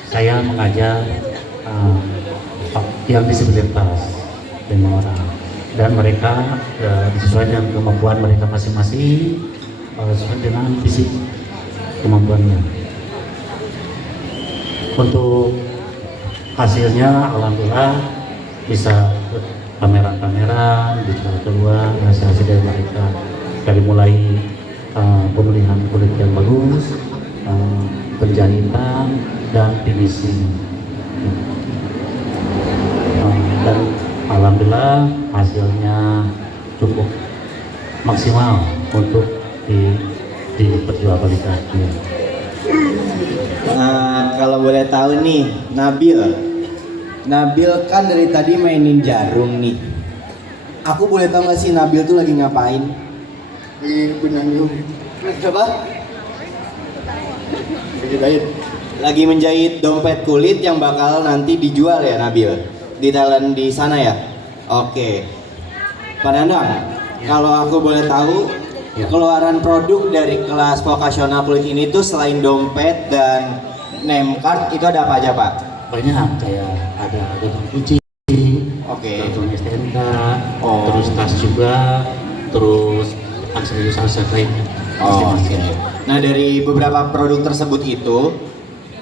saya mengajar yang disabilitas 5 orang, dan mereka disesuaikan dengan kemampuan mereka masing-masing, sesuai dengan fisik kemampuannya. Untuk hasilnya alhamdulillah bisa pameran-pameran, bisa keluar hasil-hasil dari mereka, dari mulai pemulihan kulit yang bagus, penjahitan, dan finishing. Dan alhamdulillah hasilnya cukup maksimal untuk diperjualbelikan. Kalau boleh tahu nih, Nabil kan dari tadi mainin jarum nih. Aku boleh tahu nggak sih Nabil tuh lagi ngapain? Lagi benang. Coba. Lagi menjahit dompet kulit yang bakal nanti dijual ya Nabil, di talent di sana ya. Oke, Pak Nandang, kalau aku boleh tahu, keluaran produk dari kelas vokasional kulit ini tuh selain dompet dan name card itu ada apa aja Pak? Banyak, kayak ada gotong kucing, gotong STNK, terus tas juga, terus aksesoris lainnya. Oke. Nah dari beberapa produk tersebut itu,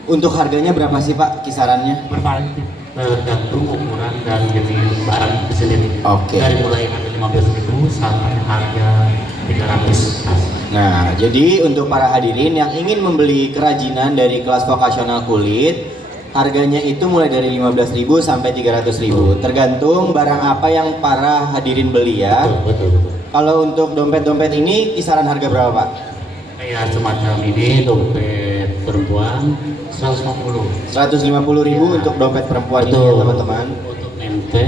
untuk harganya berapa sih Pak kisarannya? Bervariatif, tergantung ukuran dan jenis barang itu sendiri. Dari mulai harga 15.000 sampai harga 300. Nah, jadi untuk para hadirin yang ingin membeli kerajinan dari kelas vokasional kulit, harganya itu mulai dari 15.000 sampai 300.000, tergantung barang apa yang para hadirin beli ya. Betul. Kalau untuk dompet-dompet ini kisaran harga berapa Pak? Kayak semacam ini dompet perempuan 150.000 untuk dompet perempuan ini ya teman-teman. Untuk mente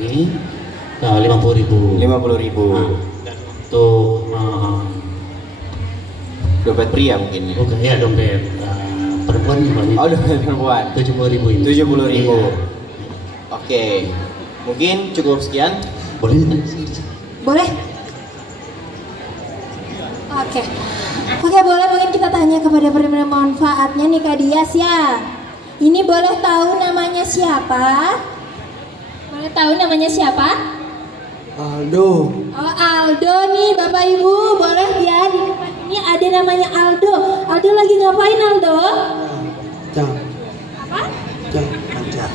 ini 50.000. Dan untuk dompet pria mungkin ya? Bukan ya, dompet perempuan juga. Dompet perempuan 70.000 ini. 70.000. Oke, mungkin cukup sekian. Boleh? Oke, boleh mungkin kita tanya kepada penerima manfaatnya nih Kak Dias ya. Ini boleh tahu namanya siapa? Boleh tahu namanya siapa? Aldo. Oh, Aldo nih Bapak Ibu, boleh ya di depan ini ada namanya Aldo. Aldo lagi ngapain Aldo?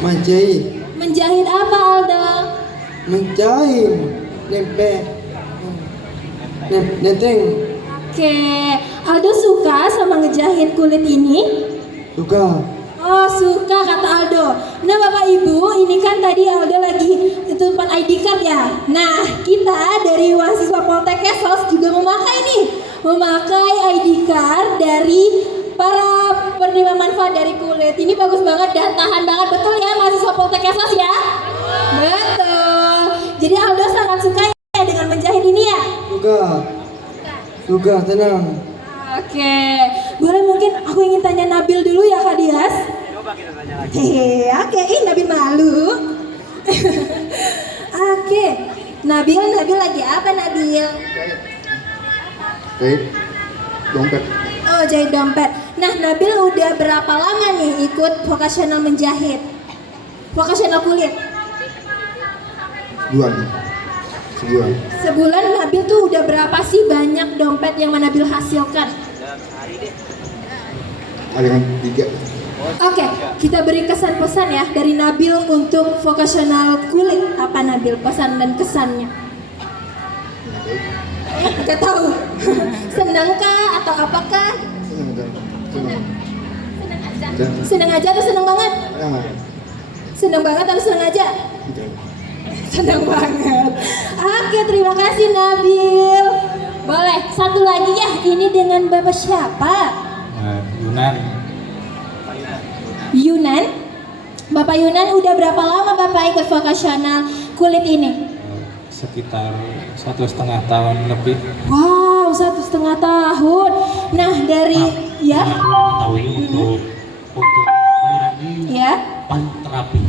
Menjahit. Menjahit apa Aldo? Menjahit. Nenteng. Oke, Aldo suka sama ngejahit kulit ini? Suka. Oh suka kata Aldo. Nah Bapak Ibu, ini kan tadi Aldo lagi ketutupan ID card ya. Nah kita dari mahasiswa Poltek Kesos juga memakai ID card dari para penerima manfaat dari kulit. Ini bagus banget dan tahan banget, betul ya mahasiswa Poltek Kesos ya? Betul. Jadi Aldo sangat suka ya dengan menjahit ini ya? Suka, tenang. Oke, boleh mungkin aku ingin tanya Nabil dulu ya Kak Dias? Coba kita tanya lagi. Oke, Nabil malu. Oke, Nabil lagi apa Nabil? Jahit dompet. Oh, jahit dompet. Nah, Nabil udah berapa lama nih ikut vokasional menjahit? Vokasional kulit? Sebulan Nabil tuh udah berapa sih banyak dompet yang Nabil hasilkan? Ada 3. Oke, kita beri kesan-pesan ya dari Nabil untuk vokasional kulit. Apa Nabil pesan dan kesannya? Gak tahu. Senangkah atau apakah? Senang aja atau senang banget? Senang banget atau senang aja? Senang banget. Oke, terima kasih Nabil. Boleh, satu lagi ya. Ini dengan Bapak siapa? Yunan. Bapak Yunan udah berapa lama Bapak ikut vokasional kulit ini? Sekitar 1,5 tahun lebih. Wow, 1,5 tahun. Nah, dari ya, Tahu untuk ya. terapi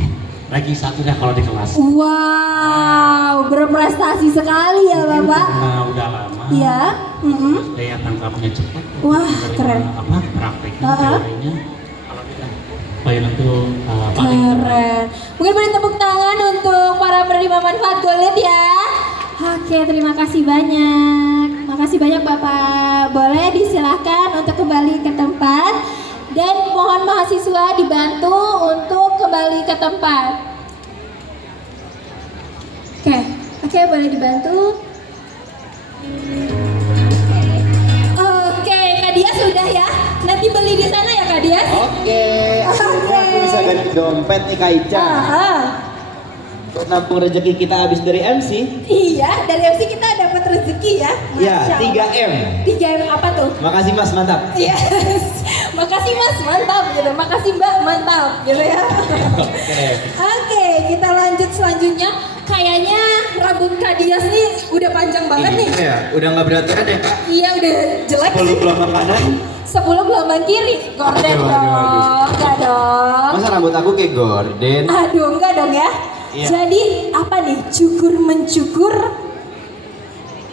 ranking 1 ya kalau di kelas. Wow, berprestasi sekali ya Bapak. Karena udah lama. Iya. Daya tangkapnya cepat. Wah, keren. Prakteknya, teorinya. Kalau kita baik untuk keren. Mungkin boleh tepuk tangan untuk para penerima manfaat kulit ya. Oke, terima kasih banyak. Makasih banyak Bapak. Boleh disilahkan untuk kembali ke tempat. Dan mohon mahasiswa dibantu untuk kembali ke tempat. Oke, boleh dibantu. Oke, Kak Dias sudah ya. Nanti beli di sana ya Kak Dias. Oke, akhirnya aku bisa ganti dompet nih Kak Ica. Untuk nampung rezeki kita habis dari MC. Iya, dari MC kita dapat rezeki ya. Iya, 3M. 3M apa tuh? Makasih Mas, mantap. Yes. Makasih Mas, mantap gitu. Makasih Mbak, mantap gitu ya. Oke, kita lanjut selanjutnya. Kayaknya rambut Kak Dias nih udah panjang banget nih. Iya, udah nggak berat-berat ya Kak. Iya, udah jelek. 10 gelombang kanan. 10 gelombang kiri. Gorden dong. Enggak dong. Masa rambut aku kayak gorden? Aduh, enggak dong ya. Iya. Jadi apa nih? Cukur mencukur?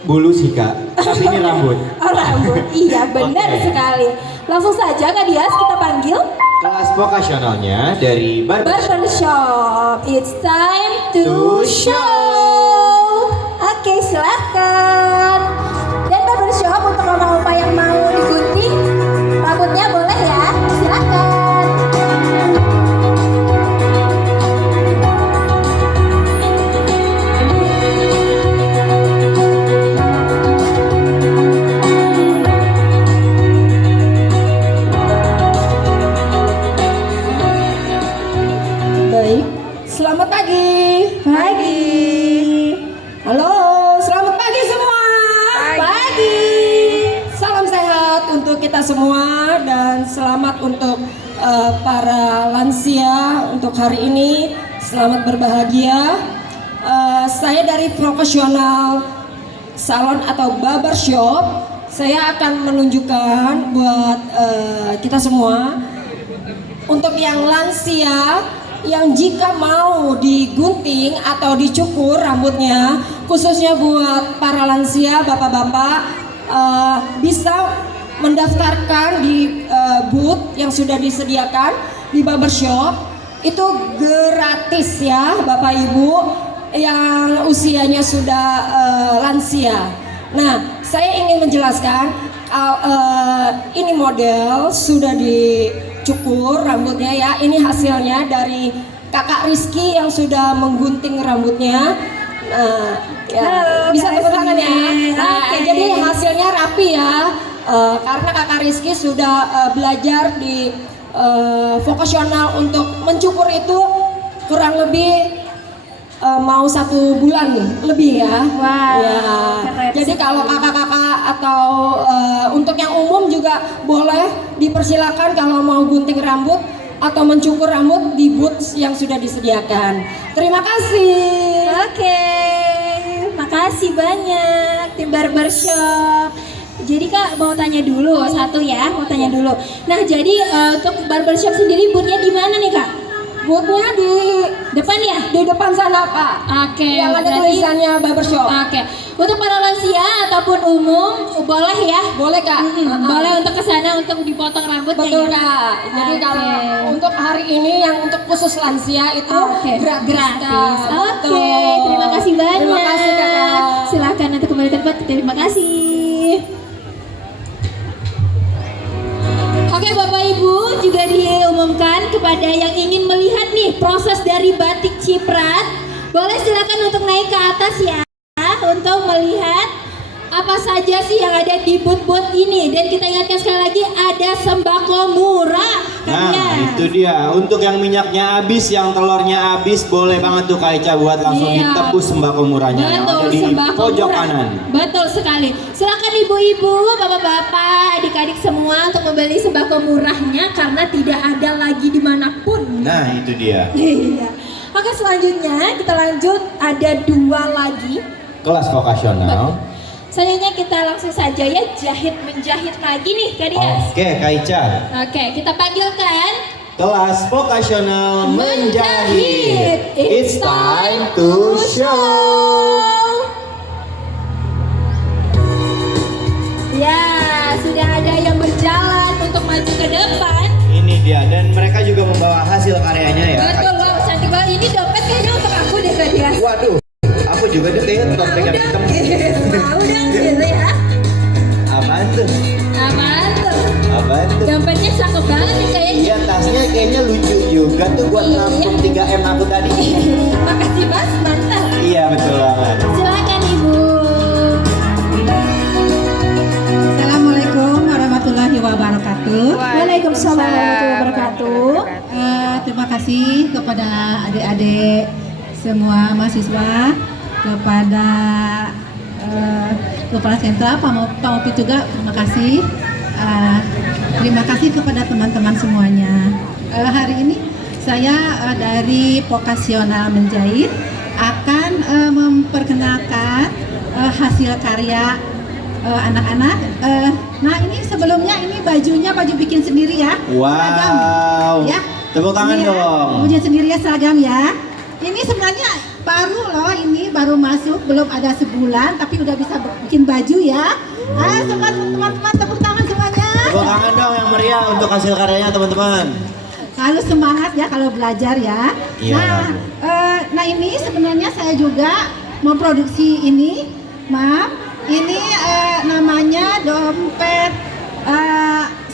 Bulu sih Kak, tapi ini rambut. Oh, rambut. Iya, benar sekali. Langsung saja Kak Dias kita panggil Kelas vokasionalnya dari Barbershop. It's time to show. Oke, silakan. Dan Barbershop untuk opa-opa yang mau digunting rambutnya boleh ya. Silakan. Selamat pagi. Halo, selamat pagi semua. Pagi. Salam sehat untuk kita semua dan selamat untuk para lansia untuk hari ini. Selamat berbahagia. Saya dari profesional salon atau barbershop. Saya akan menunjukkan buat kita semua untuk yang lansia yang jika mau digunting atau dicukur rambutnya, khususnya buat para lansia, bapak-bapak, bisa mendaftarkan di booth yang sudah disediakan di barbershop. Itu gratis ya Bapak Ibu yang usianya sudah lansia. Nah, saya ingin menjelaskan ini model sudah dicukur rambutnya ya. Ini hasilnya dari Kakak Rizky yang sudah menggunting rambutnya. Bisa tepuk tangan ya. Jadi hasilnya rapi ya. Karena Kakak Rizky sudah belajar di vokasional untuk mencukur itu kurang lebih mau 1 bulan lebih ya. Wow, ya. Jadi kalau kakak-kakak atau untuk yang umum juga boleh dipersilakan kalau mau gunting rambut atau mencukur rambut di booth yang sudah disediakan. Terima kasih. Oke, makasih banyak tim Barbershop. Jadi Kak mau tanya dulu satu ya, mau tanya dulu. Nah jadi untuk Barbershop sendiri boothnya di mana nih Kak? Boothnya di depan ya? Di depan sana Pak. Oke. Yang ada berarti tulisannya barbershop. Oke. Untuk para lansia ataupun umum boleh ya? Boleh Kak. Boleh untuk kesana untuk dipotong rambut. Betul ya? Kak. Jadi Oke. kalau untuk hari ini yang untuk khusus lansia itu gratis. Kak. Oke. Betul. Terima kasih banyak. Terima kasih Kakak. Silakan untuk kembali ke tempat. Terima kasih. Oke Bapak Ibu, juga diumumkan kepada yang ingin melihat nih proses dari batik ciprat, boleh silakan untuk naik ke atas ya, untuk melihat apa saja sih yang ada di booth-booth ini. Dan kita ingatkan sekali lagi ada sembako murah. Nah itu dia, untuk yang minyaknya habis, yang telurnya habis, boleh banget tuh Kak Ica buat langsung Iya. ditebus sembako murahnya yang ada di sembako pojok murah. kanan. Betul sekali. Silakan ibu-ibu, bapak-bapak, adik-adik semua untuk membeli sembako murahnya karena tidak ada lagi dimanapun. Nah itu dia. Iya. Oke selanjutnya kita lanjut, ada 2 lagi. Kelas vokasional. Selanjutnya kita langsung saja ya jahit menjahit lagi nih Kak Dias. Oke, Kak Ica. Oke, kita panggilkan Kelas vokasional menjahit. Menjahit. It's time to show. Ya, sudah ada yang berjalan untuk maju ke depan. Ini dia, dan mereka juga membawa hasil karyanya ya. Kak Betul, Ica. wow, cantik banget. Ini dompet kayaknya untuk aku deh Kak Dias. Waduh, aku juga deh kayaknya topeng yang hitam. Mau dong gitu ya. Apaan tuh? Apaan tuh? Apaan tuh? Dompetnya cakep banget nih kayaknya. Iya, tasnya kayaknya lucu juga tuh buat Iya. nampung 3M aku tadi. Makasih Mas, mantap. Iya, betul banget. Silakan Ibu. Assalamualaikum warahmatullahi wabarakatuh. Waalaikumsalam warahmatullahi wabarakatuh. Terima kasih kepada adik-adik semua mahasiswa, kepada Kepala Sentra, Pak Opi juga terima kasih. Terima kasih kepada teman-teman semuanya. Hari ini saya dari vokasional menjahit akan memperkenalkan hasil karya anak-anak. Nah ini sebelumnya ini bajunya baju bikin sendiri ya. Seragam. Wow. Ya. Tepuk tangan Ini ya, dong. bikin sendiri ya seragam ya. Ini sebenarnya baru loh, ini baru masuk, belum ada sebulan tapi udah bisa bikin baju ya. Semua teman-teman tepuk tangan semuanya. Tepuk tangan dong yang meriah untuk hasil karyanya teman-teman. Lalu semangat ya kalau belajar ya. Iya. Nah ini sebenarnya saya juga memproduksi ini, maaf, ini namanya dompet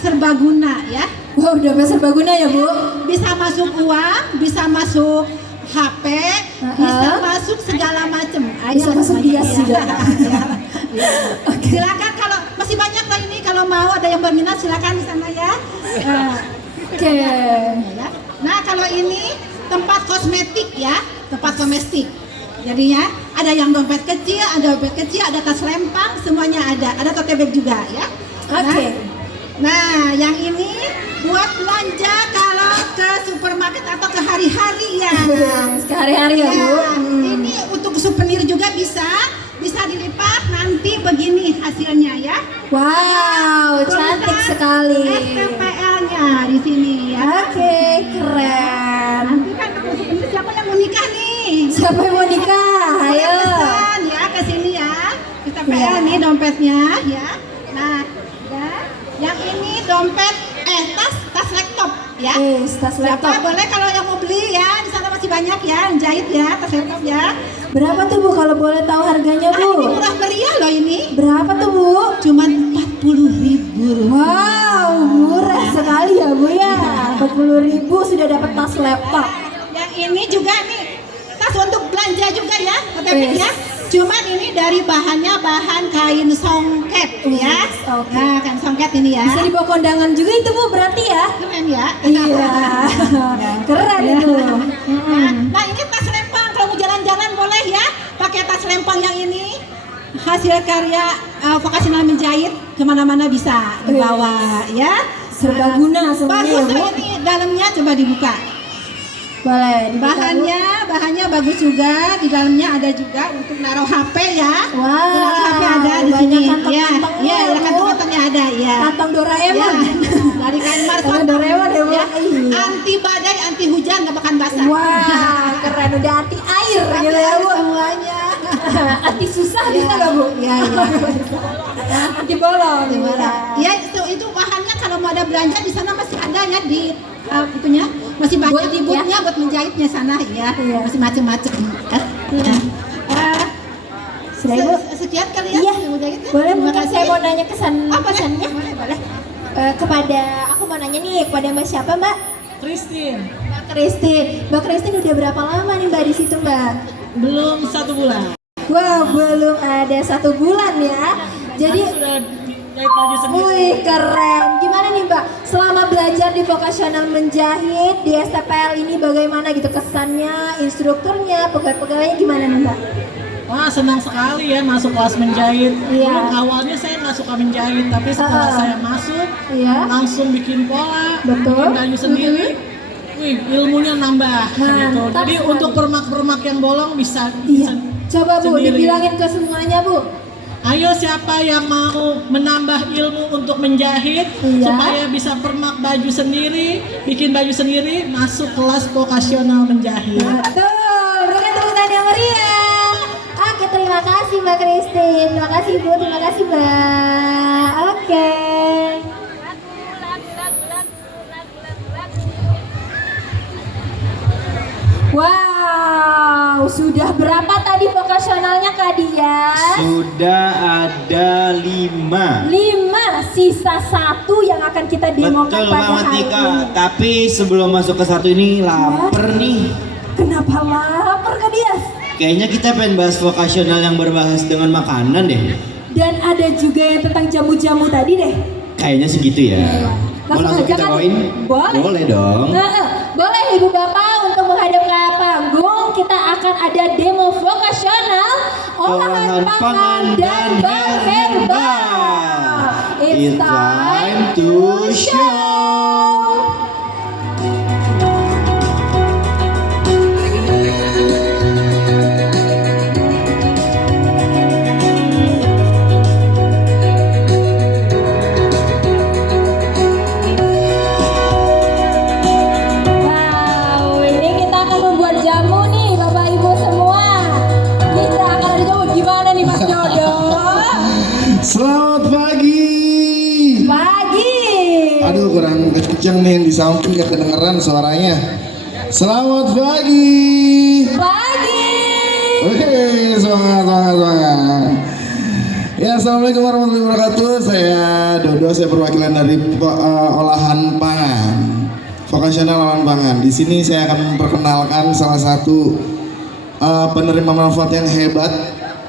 serbaguna ya. Wow, dompet serbaguna ya Bu. Bisa masuk uang, bisa masuk HP, bisa masuk segala macam. Bisa masuk bias juga. Silakan kalau masih banyak lah ini, kalau mau ada yang berminat silakan di sana ya. Oke. Nah kalau ini tempat kosmetik ya, tempat kosmetik. Jadinya ada yang dompet kecil, ada tas rempang, semuanya ada tote bag juga ya. Oke. Nah yang ini buat belanja kalau ke supermarket atau ke hari-hari ya. Sehari-hari ya Bu. Ini untuk souvenir juga bisa dilipat nanti begini hasilnya ya. Wow, cantik sekali. STPL-nya di sini ya. Oke, keren. Nanti kan ini siapa yang mau nikah nih? Siapa yang mau nikah? Ayo. Pesan ya ke sini ya. STPL nih dompetnya ya. Nah, dan yang ini dompet tas laptop ya. Tas laptop. Siapa boleh kalau yang mau beli ya, di sana masih banyak ya, yang jahit ya, tas laptop ya. Berapa tuh Bu kalau boleh tahu harganya Bu? Ini murah meriah loh ini. Berapa tuh Bu? Cuma 40.000. Wow, murah sekali ya Bu ya. 40.000 sudah dapat tas laptop. Yang ini juga nih tas untuk belanja juga ya, ya. Cuman ini dari bahannya bahan kain songket ya. Oke. Nah, kain songket ini ya. Bisa dibawa kondangan juga itu Bu berarti ya? Keren ya. Iya. Keren itu. Nah, ini tas lempang kalau mau jalan-jalan boleh ya. Pakai tas lempang yang ini. Hasil karya vokasional menjahit kemana-mana bisa dibawa ya. Serbaguna semuanya ya Bagus Bu. ini dalamnya, coba dibuka. Boleh. Bahannya bagus juga, di dalamnya ada juga untuk naruh HP ya. Wow. Naruh HP ada di banyak sini. kantong-kantongnya Ya, ya, Bu. kantong-kantongnya ada ya. Kantong Doraemon. Ya, dari kain Mars. Kantong Doraemon ya Bu. Ya. Iya. Anti badai, anti hujan, nggak bakal basah. Wah, keren udah anti air gitu ya Bu. Semuanya. Anti susah bisa nggak Bu? Iya. Anti bolong. Ya itu bahannya kalau mau ada belanja di sana masih ada ya di itunya masih banyak Buat, di boothnya buat menjahitnya sana ya. Iya. Masih macam-macam. Sudah Ibu? Sekian kali ya. Iya. menjahitnya. Boleh Terima mungkin kasih. saya mau nanya kesannya. Boleh. Kepada aku mau nanya nih kepada Mbak siapa Mbak? Christine, Mbak Christine. Mbak Christine udah berapa lama nih Mbak di situ Mbak? belum 1 bulan. Wah, belum ada 1 bulan ya. Jadi Jahit baju wih keren. Gimana nih Mbak? Selama belajar di vokasional menjahit di STPL ini bagaimana gitu kesannya, instrukturnya, pegawai-pegawainya gimana nih Mbak? Wah, senang sekali ya masuk kelas menjahit. Iya. Awalnya saya nggak suka menjahit, tapi setelah saya masuk Iya. langsung bikin pola, Betul. bikin baju sendiri. wih, ilmunya nambah gitu. Mantap Jadi sekali. untuk permak-permak yang bolong bisa Iya. Coba Bu, sendiri. dibilangin ke semuanya Bu. Ayo siapa yang mau menambah ilmu untuk menjahit Iya. supaya bisa permak baju sendiri, bikin baju sendiri, masuk kelas vokasional menjahit. Betul, berikan tepuk tangan yang meriah. Oke, terima kasih Mbak Christine. Terima kasih Bu, terima kasih Mbak. Oke. Wow, sudah berapa tadi vokasionalnya Kak Dias? Sudah ada 5. 5, sisa 1 yang akan kita demokan Betul pada Mama hari Tika. ini. Tapi sebelum masuk ke 1 ini lapar nih. Kenapa lapar Kak Dias? Kayaknya kita pengen bahas vokasional yang berbahas dengan makanan deh. Dan ada juga yang tentang jamu-jamu tadi deh. Kayaknya segitu ya. Mau langsung aja kita kan? bawain? Boleh. Boleh dong. Boleh Ibu Bapak untuk menghadap ke panggung. Kita akan ada demo vokasional olahan pangan dan bar herbal. It's time to show. Wow, ini kita akan membuat jamu nih Bapak Ibu semua. Kita akan ada jamu gimana nih Mas Dodo? Selamat pagi. Pagi. Aduh kurang kenceng nih di samping gak kedengeran suaranya. Selamat pagi. Pagi. Oke, semangat. Ya, assalamualaikum warahmatullahi wabarakatuh. Saya Dodo, saya perwakilan dari olahan pangan, vokasional olahan pangan. Di sini saya akan memperkenalkan salah satu penerima manfaat yang hebat.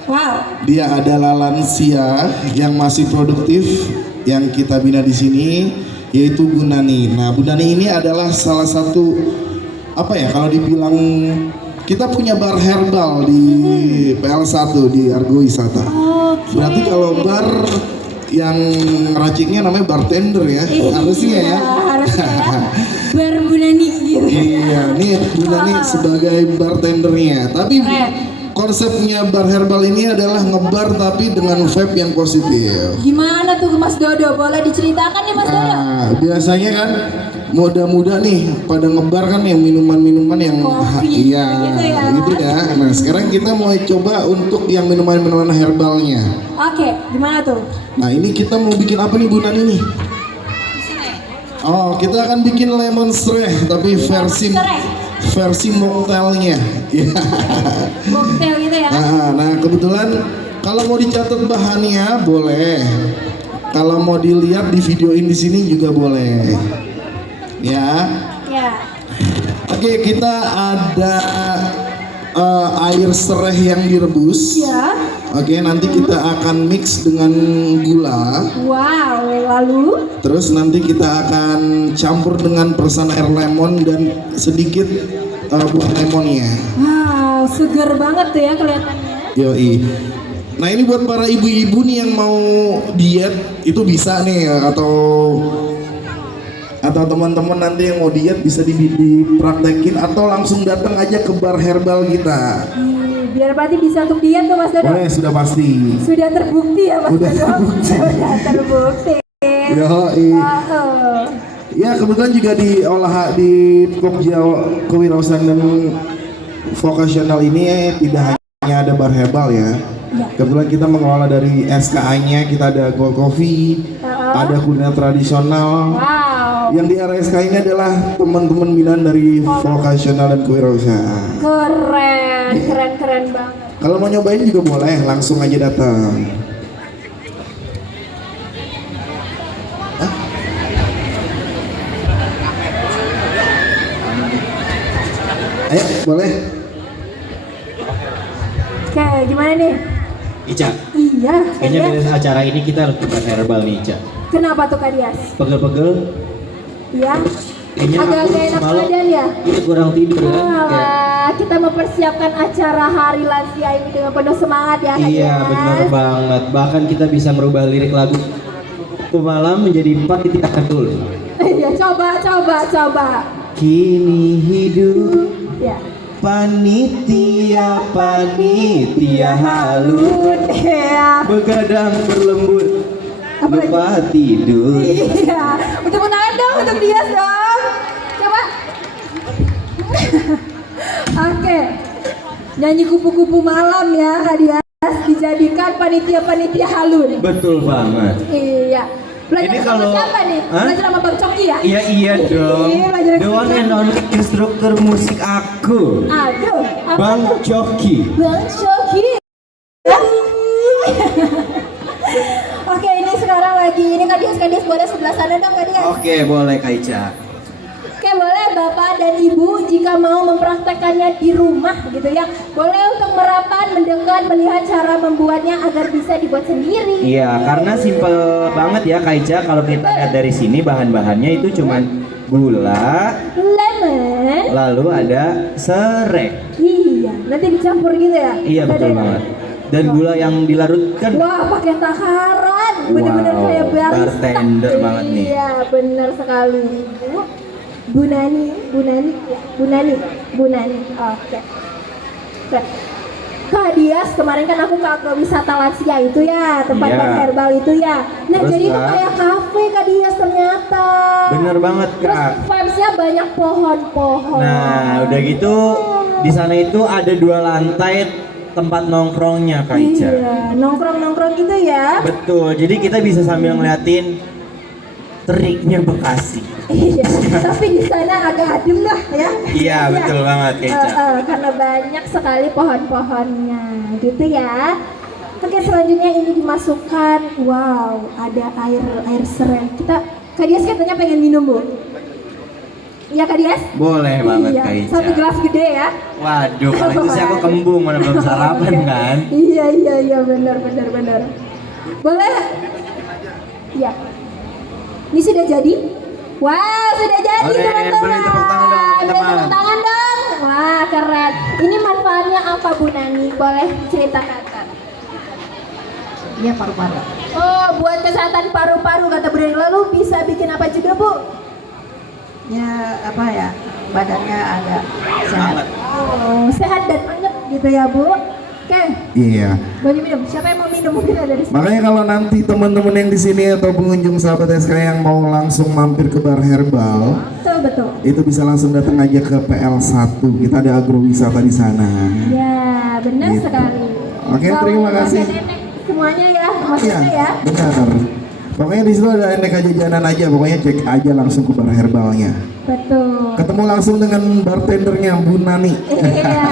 Wow. Dia adalah lansia yang masih produktif yang kita bina di sini, yaitu Bu Nani. Nah, Bu Nani ini adalah salah satu apa ya kalau dibilang kita punya bar herbal di PL1 di Argo Wisata. Berarti kalau bar yang raciknya namanya bartender ya, harusnya ya. Harusnya ya. Bar Bu Nani gitu. Iya, nih Bu Nani sebagai bartendernya. Tapi konsepnya bar herbal ini adalah ngebar tapi dengan vape yang positif. Gimana tuh Mas Dodo? Boleh diceritakan nih Mas Dodo? Nah, biasanya kan muda-muda nih pada ngebar kan yang minuman-minuman yang Kopi, iya gitu ya. gitu ya. Nah, sekarang kita mau coba untuk yang minuman-minuman herbalnya. Oke, gimana tuh? Nah, ini kita mau bikin apa nih Bu Nani nih? Oh, kita akan bikin lemon streh tapi versi mocktailnya. Iya. Mocktail gitu ya? Nah, kebetulan kalau mau dicatat bahannya boleh. Kalau mau dilihat di videoin di sini juga boleh. Ya. Ya. Oke, kita ada air sereh yang direbus. Ya. Oke, nanti kita akan mix dengan gula. Wow, lalu? Terus nanti kita akan campur dengan peresan air lemon dan sedikit buah lemonnya. Wow, seger banget tuh ya kelihatannya. Yoi. Nah, ini buat para ibu-ibu nih yang mau diet itu bisa nih atau teman-teman nanti yang mau diet bisa dipraktekin atau langsung datang aja ke bar herbal kita. Biar berarti bisa untuk diet tuh Mas Dodo. Boleh, sudah pasti. Sudah terbukti ya Mas Sudah Dodo. terbukti. Sudah terbukti. Yoi. Ya, kebetulan juga di Pokja Kewirausahaan dan Vokasional ini tidak hanya ada bar herbal ya. Kebetulan kita mengelola dari SKA-nya, kita ada Gold Coffee, ada kuliner tradisional. Wow. Yang di RSK ini adalah teman-teman binaan dari Vokasional dan Kewirausahaan. Keren banget. Kalau mau nyobain juga boleh, langsung aja datang. Ayo, boleh. Oke, gimana nih? Ica, Iya. kayaknya dari acara ini kita harus bukan herbal nih Ica. Kenapa tuh Kak Dias? Pegel-pegel, Iya. kayaknya Agak-agak aku enak semalam badan ya? Iya, kurang tidur kan. Kayak- Wah, kita mempersiapkan acara Hari Lansia ini dengan penuh semangat ya Kak Iya Dias. benar banget. Bahkan kita bisa merubah lirik lagu Pemalam menjadi 4 titik akan dulu. Iya, coba. kini hidup Ya. panitia halus, Ya. begadang berlembut, lupa tidur. Iya. Tepuk tangan dong untuk dia dong. Coba. Oke. Nyanyi kupu-kupu malam ya Kak Dias, dijadikan panitia halun. Betul banget. Iya. Belajar Ini sama kalau- siapa nih? Hah? Belajar sama Bang Coki ya? Iya dong. Iya, belajar The sama one Coki. and only instruktur musik aku, Aduh, apa Bang tuh? Coki. Bang Coki. Oke, ini sekarang lagi ini Kak Dias boleh sebelah sana dong Kak Dias. Oke, boleh Kak Ica. Oke, boleh Bapak dan Ibu jika mau mempraktekannya di rumah gitu ya. Boleh untuk merapat, mendekat, melihat cara membuatnya agar bisa dibuat sendiri. Iya, karena simple banget ya Kak Ica. Kalau kita lihat dari sini bahan-bahannya itu cuman gula, Lemon. lalu ada serai. Iya, nanti dicampur gitu ya. Iya betul Ada- banget. Dan gula yang dilarutkan. Wah, pakai takaran. Bener-bener Wow, kayak barista. bartender banget nih. Iya, bener sekali. Bu Nani. Oke. Oke. Kak Dias, kemarin kan aku ke agrowisata lansia itu ya, tempat Iya. bank herbal itu ya. Nah, Terus, jadi itu Kak? kayak kafe Kak Dias ternyata. Bener banget Terus Kak. vibes-nya banyak pohon-pohon. Nah, udah gitu di sana itu ada 2 lantai tempat nongkrongnya Kak Ica. Iya, nongkrong-nongkrong gitu ya. Betul. Jadi kita bisa sambil ngeliatin teriknya Bekasi. Iya, tapi di sana agak adem lah ya. Iya, betul banget Kak Ica. Karena banyak sekali pohon-pohonnya, gitu ya. Oke, selanjutnya ini dimasukkan. Wow, ada air serai. Kak Dias katanya pengen minum Bu. Iya Kak Dias? Boleh banget Iya, Kak Ica. satu gelas gede ya. Waduh, kalau itu sih aku kembung, mana belum sarapan Oke. kan? Iya, benar. Boleh? Iya. Ini sudah jadi? Wow, sudah jadi Boleh, teman-teman. boleh tepuk tangan dong, Boleh teman-teman. tepuk tangan dong. Wah, keren. Ini manfaatnya apa Bu Nani? Boleh ceritakan Kak? Iya, paru-paru. Oh, buat kesehatan paru-paru kata Bu Nani. Lalu bisa bikin apa juga Bu? Ya, apa ya? Badannya agak sehat. Oh, sehat dan anget gitu ya Bu. Oke, Iya. boleh minum. Siapa yang mau minum? Mungkin ada di sini. Makanya kalau nanti teman-teman yang di sini atau pengunjung sahabat SK yang mau langsung mampir ke bar herbal, Betul. itu bisa langsung datang aja ke PL1. Kita ada agrowisata di sana. Ya, benar Gitu. sekali. Oke, Bawa terima kasih. nenek semuanya ya, Iya, maksudnya ya. benar. Pokoknya di situ ada aneka jajanan aja. Pokoknya cek aja langsung ke bar herbalnya. Betul. Ketemu langsung dengan bartendernya Bu Nani. Iya.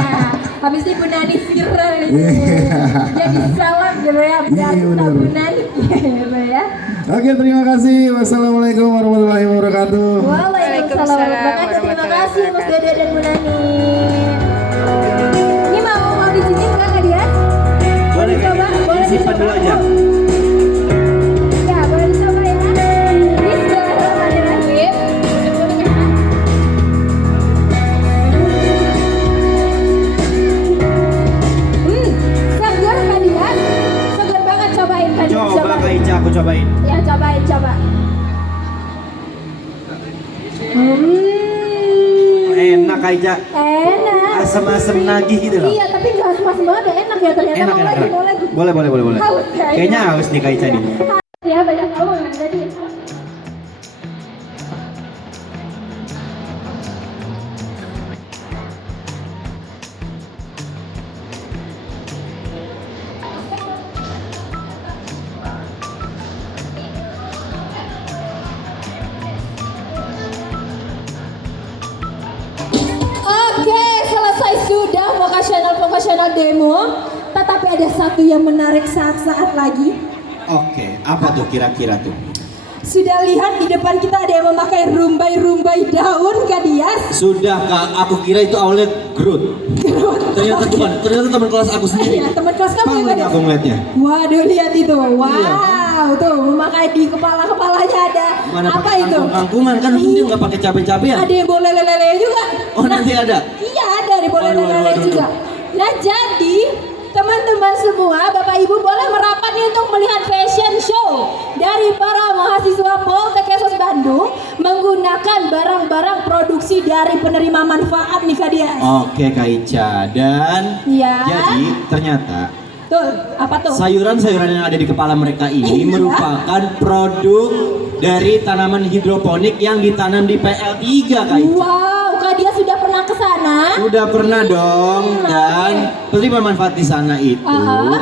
Habis ini Bu Nani viral ini. Iya. Jadi salam gitu ya, biar Iya, benar. Bu Nani gitu ya. Oke, terima kasih. Wassalamualaikum warahmatullahi wabarakatuh. Waalaikumsalam warahmatullahi wabarakatuh. Terima kasih Mas Dede dan Bu Nani. Ini mau dicicip nggak Kak Dias? Boleh Kak Coba, Ica, boleh simpan dulu dicoba, aja. Bu. Ya, boleh dicoba ya. Bismillahirrahmanirrahim. Segar Kak Dias. Segar banget, cobain Kak Dias. Coba Kak Ica, aku cobain. Ya, coba. Enak Kak Ica. Enak. Asem-asem nagih gitu loh. Iya, tapi nggak asem-asem banget ya, enak ya ternyata. Enak. Mau lagi. Boleh. Haus, kayaknya. Kayaknya haus nih Kak Ica nih. Ya, banyak ngomong tadi. Oke, selesai sudah vocational demo. Tetapi ada satu yang menarik saat-saat lagi. Oke, apa tuh kira-kira tuh? Sudah lihat di depan kita ada yang memakai rumbai-rumbai daun Kak Dias. Sudah Kak, aku kira itu outlet Groot. Ternyata bukan, ternyata teman kelas aku sendiri. Iya, teman kelas kamu ya Kak Paling Dias. aku ngeliatnya. Waduh, lihat itu. Wow, Iya. tuh memakai di kepala-kepalanya ada Mana apa pakai itu? kangkung-kangkungan kan dia nggak pakai cabai-cabean. Ada yang boleh lele juga. Oh nanti ada. Iya, ada di boleh Waduh, lele waduh. juga. Nah, jadi teman-teman semua, Bapak Ibu boleh merapat nih untuk melihat fashion show dari para mahasiswa Poltek Yesus Bandung menggunakan barang-barang produksi dari penerima manfaat nih Kak Dias. Oke Kak Ica, dan Iya. jadi ternyata Tuh, apa tuh? sayuran-sayuran yang ada di kepala mereka ini merupakan produk dari tanaman hidroponik yang ditanam di PL3 Kak Ica. Wow, Kak Dias sudah pernah ke sana? Udah pernah dong, dan penerima manfaat di sana itu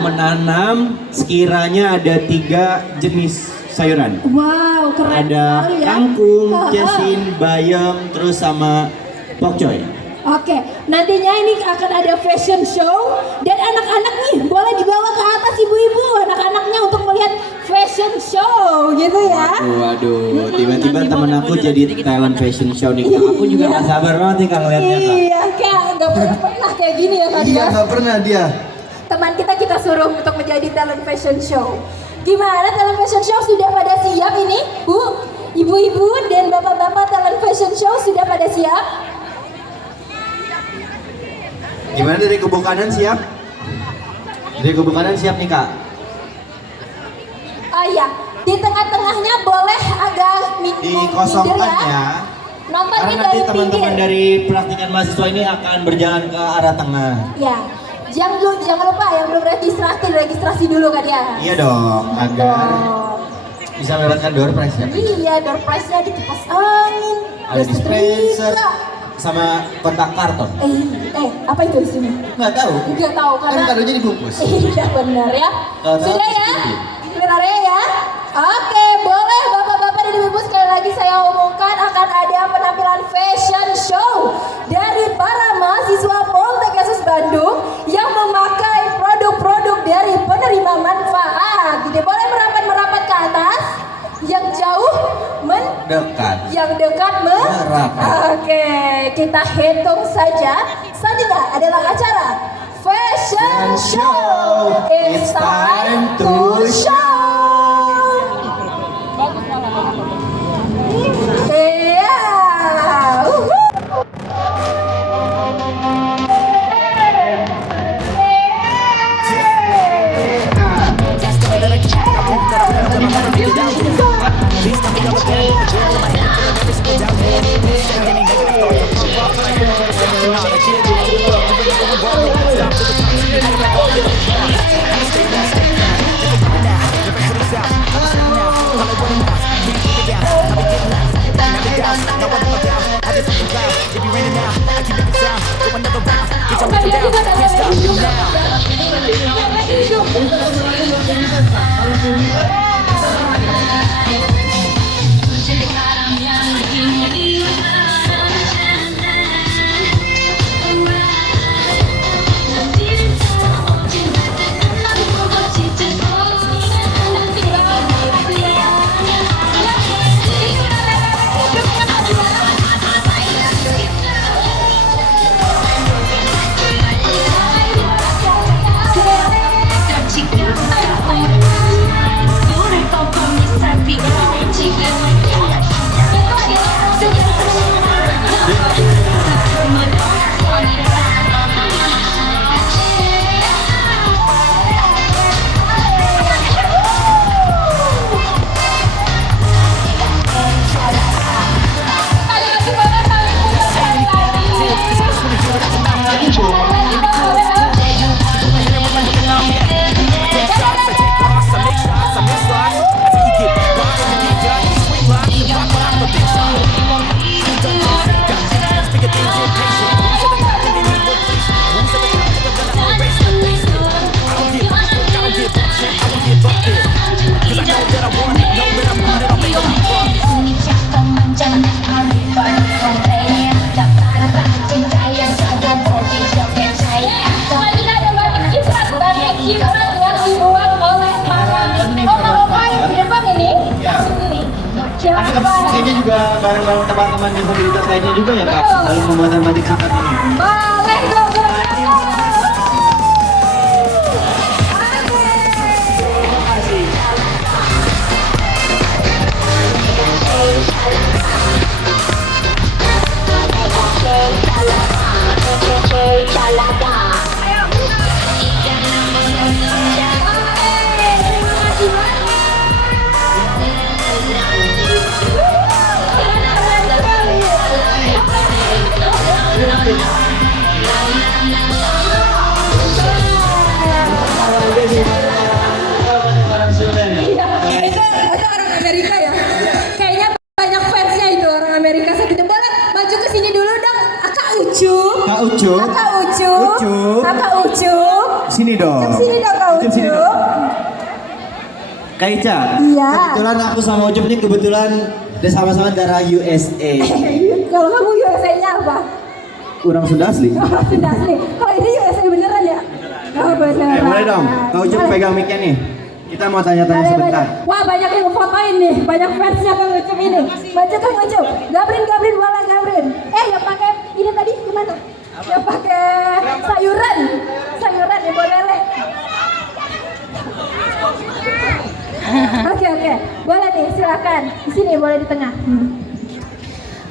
menanam sekiranya ada 3 jenis sayuran. Wow, keren Ada sekali ya. kangkung, jasin, bayam, terus sama pokcoy. Oke, nantinya ini akan ada fashion show dan anak-anak nih boleh dibawa ke atas ibu-ibu anak-anaknya untuk melihat fashion show gitu ya. Waduh, tiba-tiba temen aku jadi talent fashion show nih. Kak. Aku juga gak sabar banget nih Kak ngeliatnya Kak. Iya, Kak, nggak pernah kayak gini ya Kak Iya, Dias. nggak pernah dia. Teman kita suruh untuk menjadi talent fashion show. Gimana talent fashion show sudah pada siap ini? Bu, ibu-ibu dan bapak-bapak talent fashion show sudah pada siap? Gimana dari kubu kanan siap? Dari kubu kanan siap nih Kak? Oh iya, di tengah-tengahnya boleh agak Dikosongkan ya. Nontonnya Karena nanti dari teman-teman pinggir. dari praktikan mahasiswa ini akan berjalan ke arah tengah. Ya, jangan lupa yang belum registrasi dulu Kak Dias. Iya dong, agar bisa mendapatkan door prize ya. Iya, door prize-nya di kipas angin. Ada dispenser sama kotak karton. Apa itu di sini? Nggak tahu. Nggak tahu karena Kan kadonya dibungkus. Iya benar ya. Kalau tahu, Sudah ya? pasti. Benar ya? Oke, boleh bapak-bapak dan ibu-ibu sekali lagi saya umumkan akan ada penampilan fashion show dari para mahasiswa Poltek Yesus Bandung yang memakai produk-produk dari penerima manfaat. Jadi boleh merapat ke atas, yang jauh Dekat. yang dekat Merapat. Oke, kita hitung saja. Selanjutnya adalah acara fashion show. It's time to show. Iya. Ini juga bareng-bareng teman-teman disabilitas lainnya juga ya Kak, dalam pembuatan batik sakat ini. Boleh dong. Ucup. Kak Ucup. Kakak Ucup. Ucup. Kakak Ucup. Sini dong. Sini dong Kak Ucup, sini Ucup. dong. Kak Ica, Iya. kebetulan aku sama Ucup nih kebetulan udah sama-sama darah USA. Kalau kamu USA-nya apa? Kurang Sunda asli. Sudah asli. Kalau ini USA beneran ya? Oh beneran. Boleh dong, Kak Ucup Boleh. pegang mic-nya nih. Kita mau tanya-tanya Boleh, sebentar. boleh. Wah banyak yang fotoin nih, banyak fansnya Kang Ucup ini. Baca Kang Ucup. Gabrin, boleh Gabrin. Yang pakai ini tadi gimana? Yang pakai sayuran ya boleh. Oke, boleh nih silakan. Di sini boleh di tengah.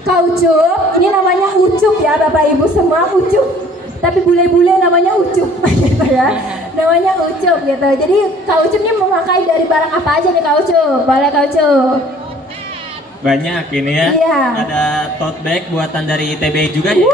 Kak Ucup, ini namanya Ucup ya Bapak Ibu semua Ucup. Tapi bule-bule namanya Ucup gitu ya. Namanya Ucup gitu. Jadi Kak Ucup ini memakai dari barang apa aja nih Kak Ucup? Boleh Kak Ucup? Banyak ini ya. Iya. Ada tote bag buatan dari TBI juga ya.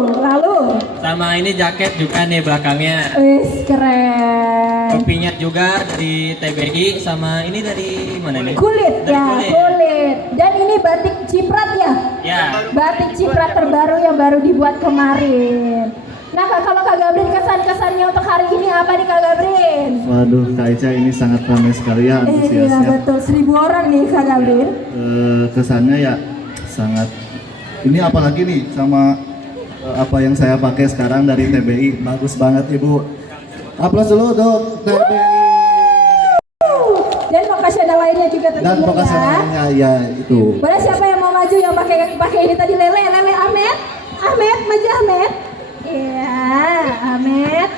Lalu Sama ini jaket juga nih belakangnya. wis keren. Topinya juga dari TBI sama ini dari mana nih? Kulit Dari ya, kulit. Dan ini batik ciprat ya? Ya. Batik ciprat terbaru yang baru dibuat kemarin. Nah kalau Kak Gabrin kesan-kesannya untuk hari ini apa nih Kak Gabrin? Waduh, Kak Ica ini sangat ramai sekali ya Iya antusiasnya. betul, 1000 orang nih Kak Gabrin. Kesannya ya sangat. Ini apalagi nih sama apa yang saya pakai sekarang dari TBI, bagus banget Ibu. Aplaus dulu untuk TBI. Dan vokasional lainnya juga Dan tentunya vokasional ya. lainnya ya itu. Boleh siapa yang mau maju yang pakai ini tadi lele Ahmed maju Ahmed. Iya Ahmed.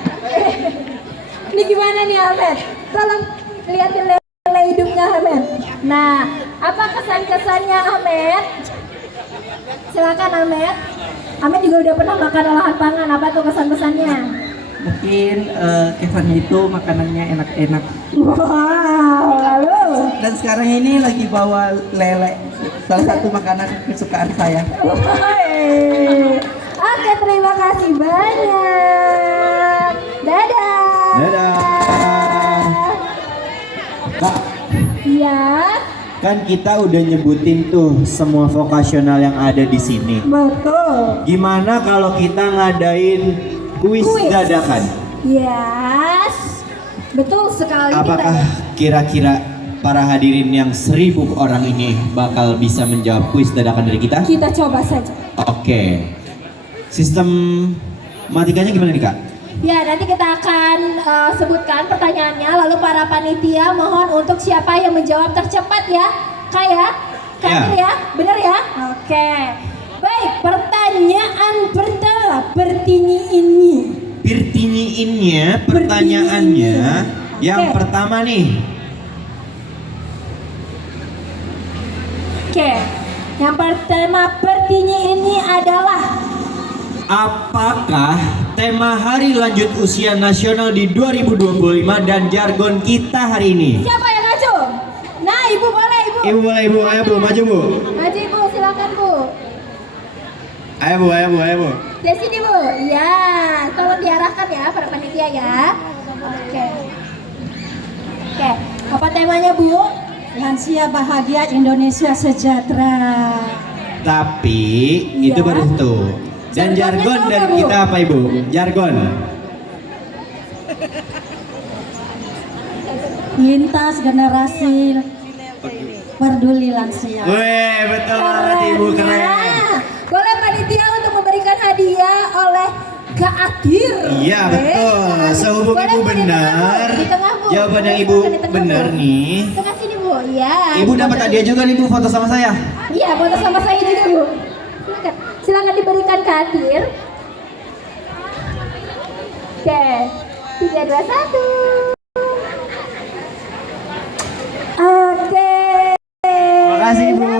Ini gimana nih Ahmed? Tolong lihatin lele hidupnya Ahmed. Nah apa kesan-kesannya Ahmed? Silakan Ahmed. Ahmed juga udah pernah makan olahan pangan, apa tuh kesan-kesannya? Mungkin kesannya itu makanannya enak-enak. Wow, lalu? Dan sekarang ini lagi bawa lele, salah satu makanan kesukaan saya. Oke, terima kasih banyak. Dadah. Dadah. Kak, Iya, kan kita udah nyebutin tuh semua vokasional yang ada di sini. betul. Gimana kalau kita ngadain kuis dadakan? Yes, betul sekali. Apakah kira-kira para hadirin yang 1000 orang ini bakal bisa menjawab kuis dadakan dari kita? Kita coba saja. Oke. Sistem matikanya gimana nih Kak? Ya, nanti kita akan sebutkan pertanyaannya, lalu para panitia mohon untuk siapa yang menjawab tercepat ya, Kak ya? Kak ya, bener ya? Oke. Baik, pertanyaan pertama, Pertanyaannya, pertanyaannya yang pertama nih. Oke, yang pertama pertanyaan ini adalah apakah tema Hari Lanjut Usia Nasional di 2025 dan jargon kita hari ini? siapa yang maju? Nah, Ibu boleh, Ibu. Ibu boleh, Ibu. Ayo Bu, maju Bu. Maju Ibu, silakan Bu. Ayo Bu, ayo Bu, ayo Bu. Dari sini Bu. Ya, tolong diarahkan ya para panitia ya. Oke. Oke, apa temanya Bu? Lansia bahagia, Indonesia sejahtera. Tapi itu baru itu. Dan jargon dari kita apa Ibu? Jargon. Lintas generasi peduli lansia. Weh, betul banget Ibu, keren. Boleh panitia untuk memberikan hadiah oleh Kak Adir. Iya betul. Sehubung Ibu benar, di tengah Bu. jawaban yang Ibu Di tengah, benar Bu. nih. Tengah sini Bu. Ya. Ibu dapat hadiah juga nih Bu, foto sama saya. Iya, foto sama saya juga Bu. Silakan, silakan diberikan Kak Adir. Oke, 3, 2, 1. Oke. Makasih Bu.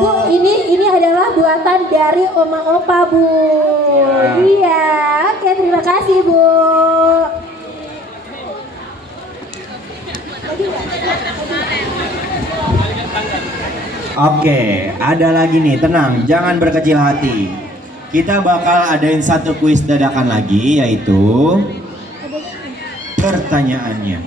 Bu, ini adalah buatan dari Oma Opa Bu. Iya, oke terima kasih Bu. Oke, ada lagi nih, tenang, jangan berkecil hati. Kita bakal adain satu kuis dadakan lagi, yaitu pertanyaannya.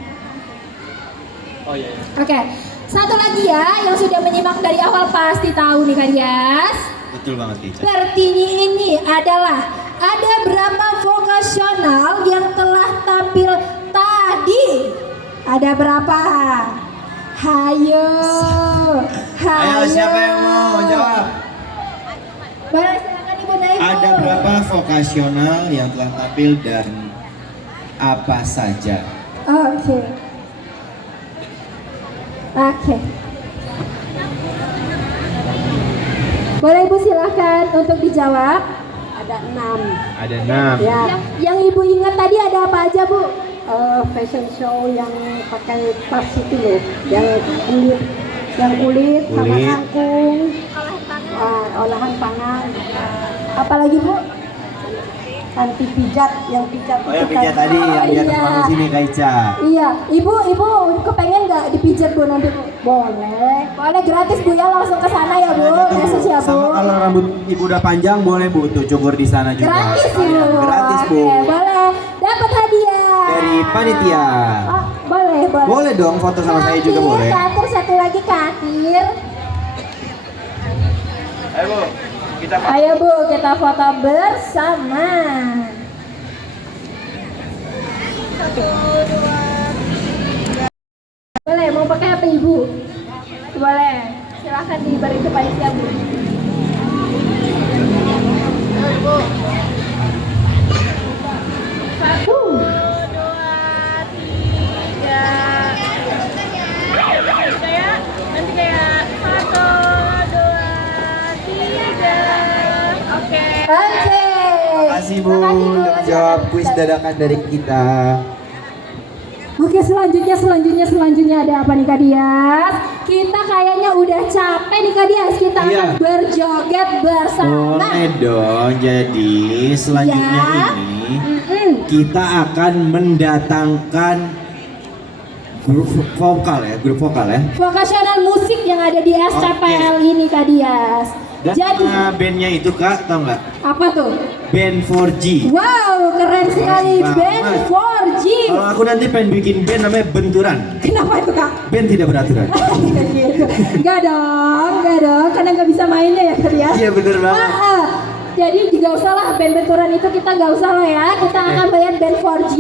Oke, satu lagi ya yang sudah menyimak dari awal pasti tahu nih Kak Dias. Betul banget Ica. Pertanyaan ini adalah ada berapa vokasional yang telah tampil tadi? Ada berapa? Hayo. Ayo siapa yang mau jawab? Boleh silakan Ibu Naimu. Ada berapa vokasional yang telah tampil dan apa saja? Oke. Oke. Boleh Ibu silakan untuk dijawab. Ada 6. Ada 6. Ya. Yang Ibu ingat tadi ada apa aja Bu? Fashion show yang pakai tas itu loh, yang kulit sama Kulit. kangkung, olahan pangan. Apalagi Bu? Anti pijat, yang pijat Oh yang itu pijat tadi yang di atas iya. panggung sini Kak Ica. Iya, Ibu kepengen nggak dipijat Bu nanti Bu? Boleh. Boleh gratis Bu ya, langsung ke sana ya Bu. Message ya Bu. Sama kalau rambut ibu udah panjang boleh Bu tuh cukur di sana juga. Gratis Bu. Gratis Bu. Oke, boleh. Dapat hadiah. Dari panitia. Oh, boleh. Boleh dong foto sama saya juga boleh. Katir satu lagi Katir. Ayo Bu, kita Ayo Bu, kita foto bersama. 1, 2, 3. Boleh, mau pakai apa Ibu? Boleh. Silahkan diberi ke panitia Bu. Satu, 2, 3. Nanti kayak 1, 2, 3. Oke. Terima kasih Bu udah menjawab kuis dadakan dari kita. Oke, selanjutnya ada apa nih Kak Dias? Kita kayaknya udah capek nih Kak Dias. Kita Iya. akan berjoget bersama. Boleh dong. Jadi selanjutnya Ya. ini kita akan mendatangkan grup vokal ya. Vokasional musik yang ada di SCPL ini Kak Dias. Dan Jadi nama bandnya itu Kak, tau nggak? apa tuh? Band 4G. Wow, keren sekali banget. band 4G. Kalau aku nanti pengen bikin band namanya Benturan. Kenapa itu Kak? Band tidak beraturan. Gitu. Enggak dong, karena nggak bisa mainnya ya Kak Dias. Iya bener banget. Jadi nggak usah lah band benturan itu kita nggak usah lah ya. Kita akan bayar band 4G.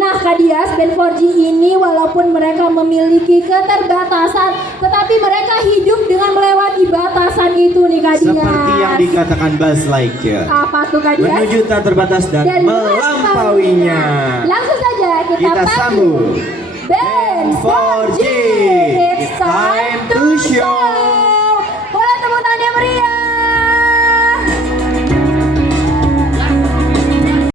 Nah Kak Dias, band 4G ini walaupun mereka memiliki keterbatasan, tetapi mereka hidup dengan melewati batasan itu nih Kak Dias. Seperti yang dikatakan Buzz Lightyear. Apa tuh Kak Dias? Menuju tak terbatas dan melampauinya. Langsung saja kita Kita sambut.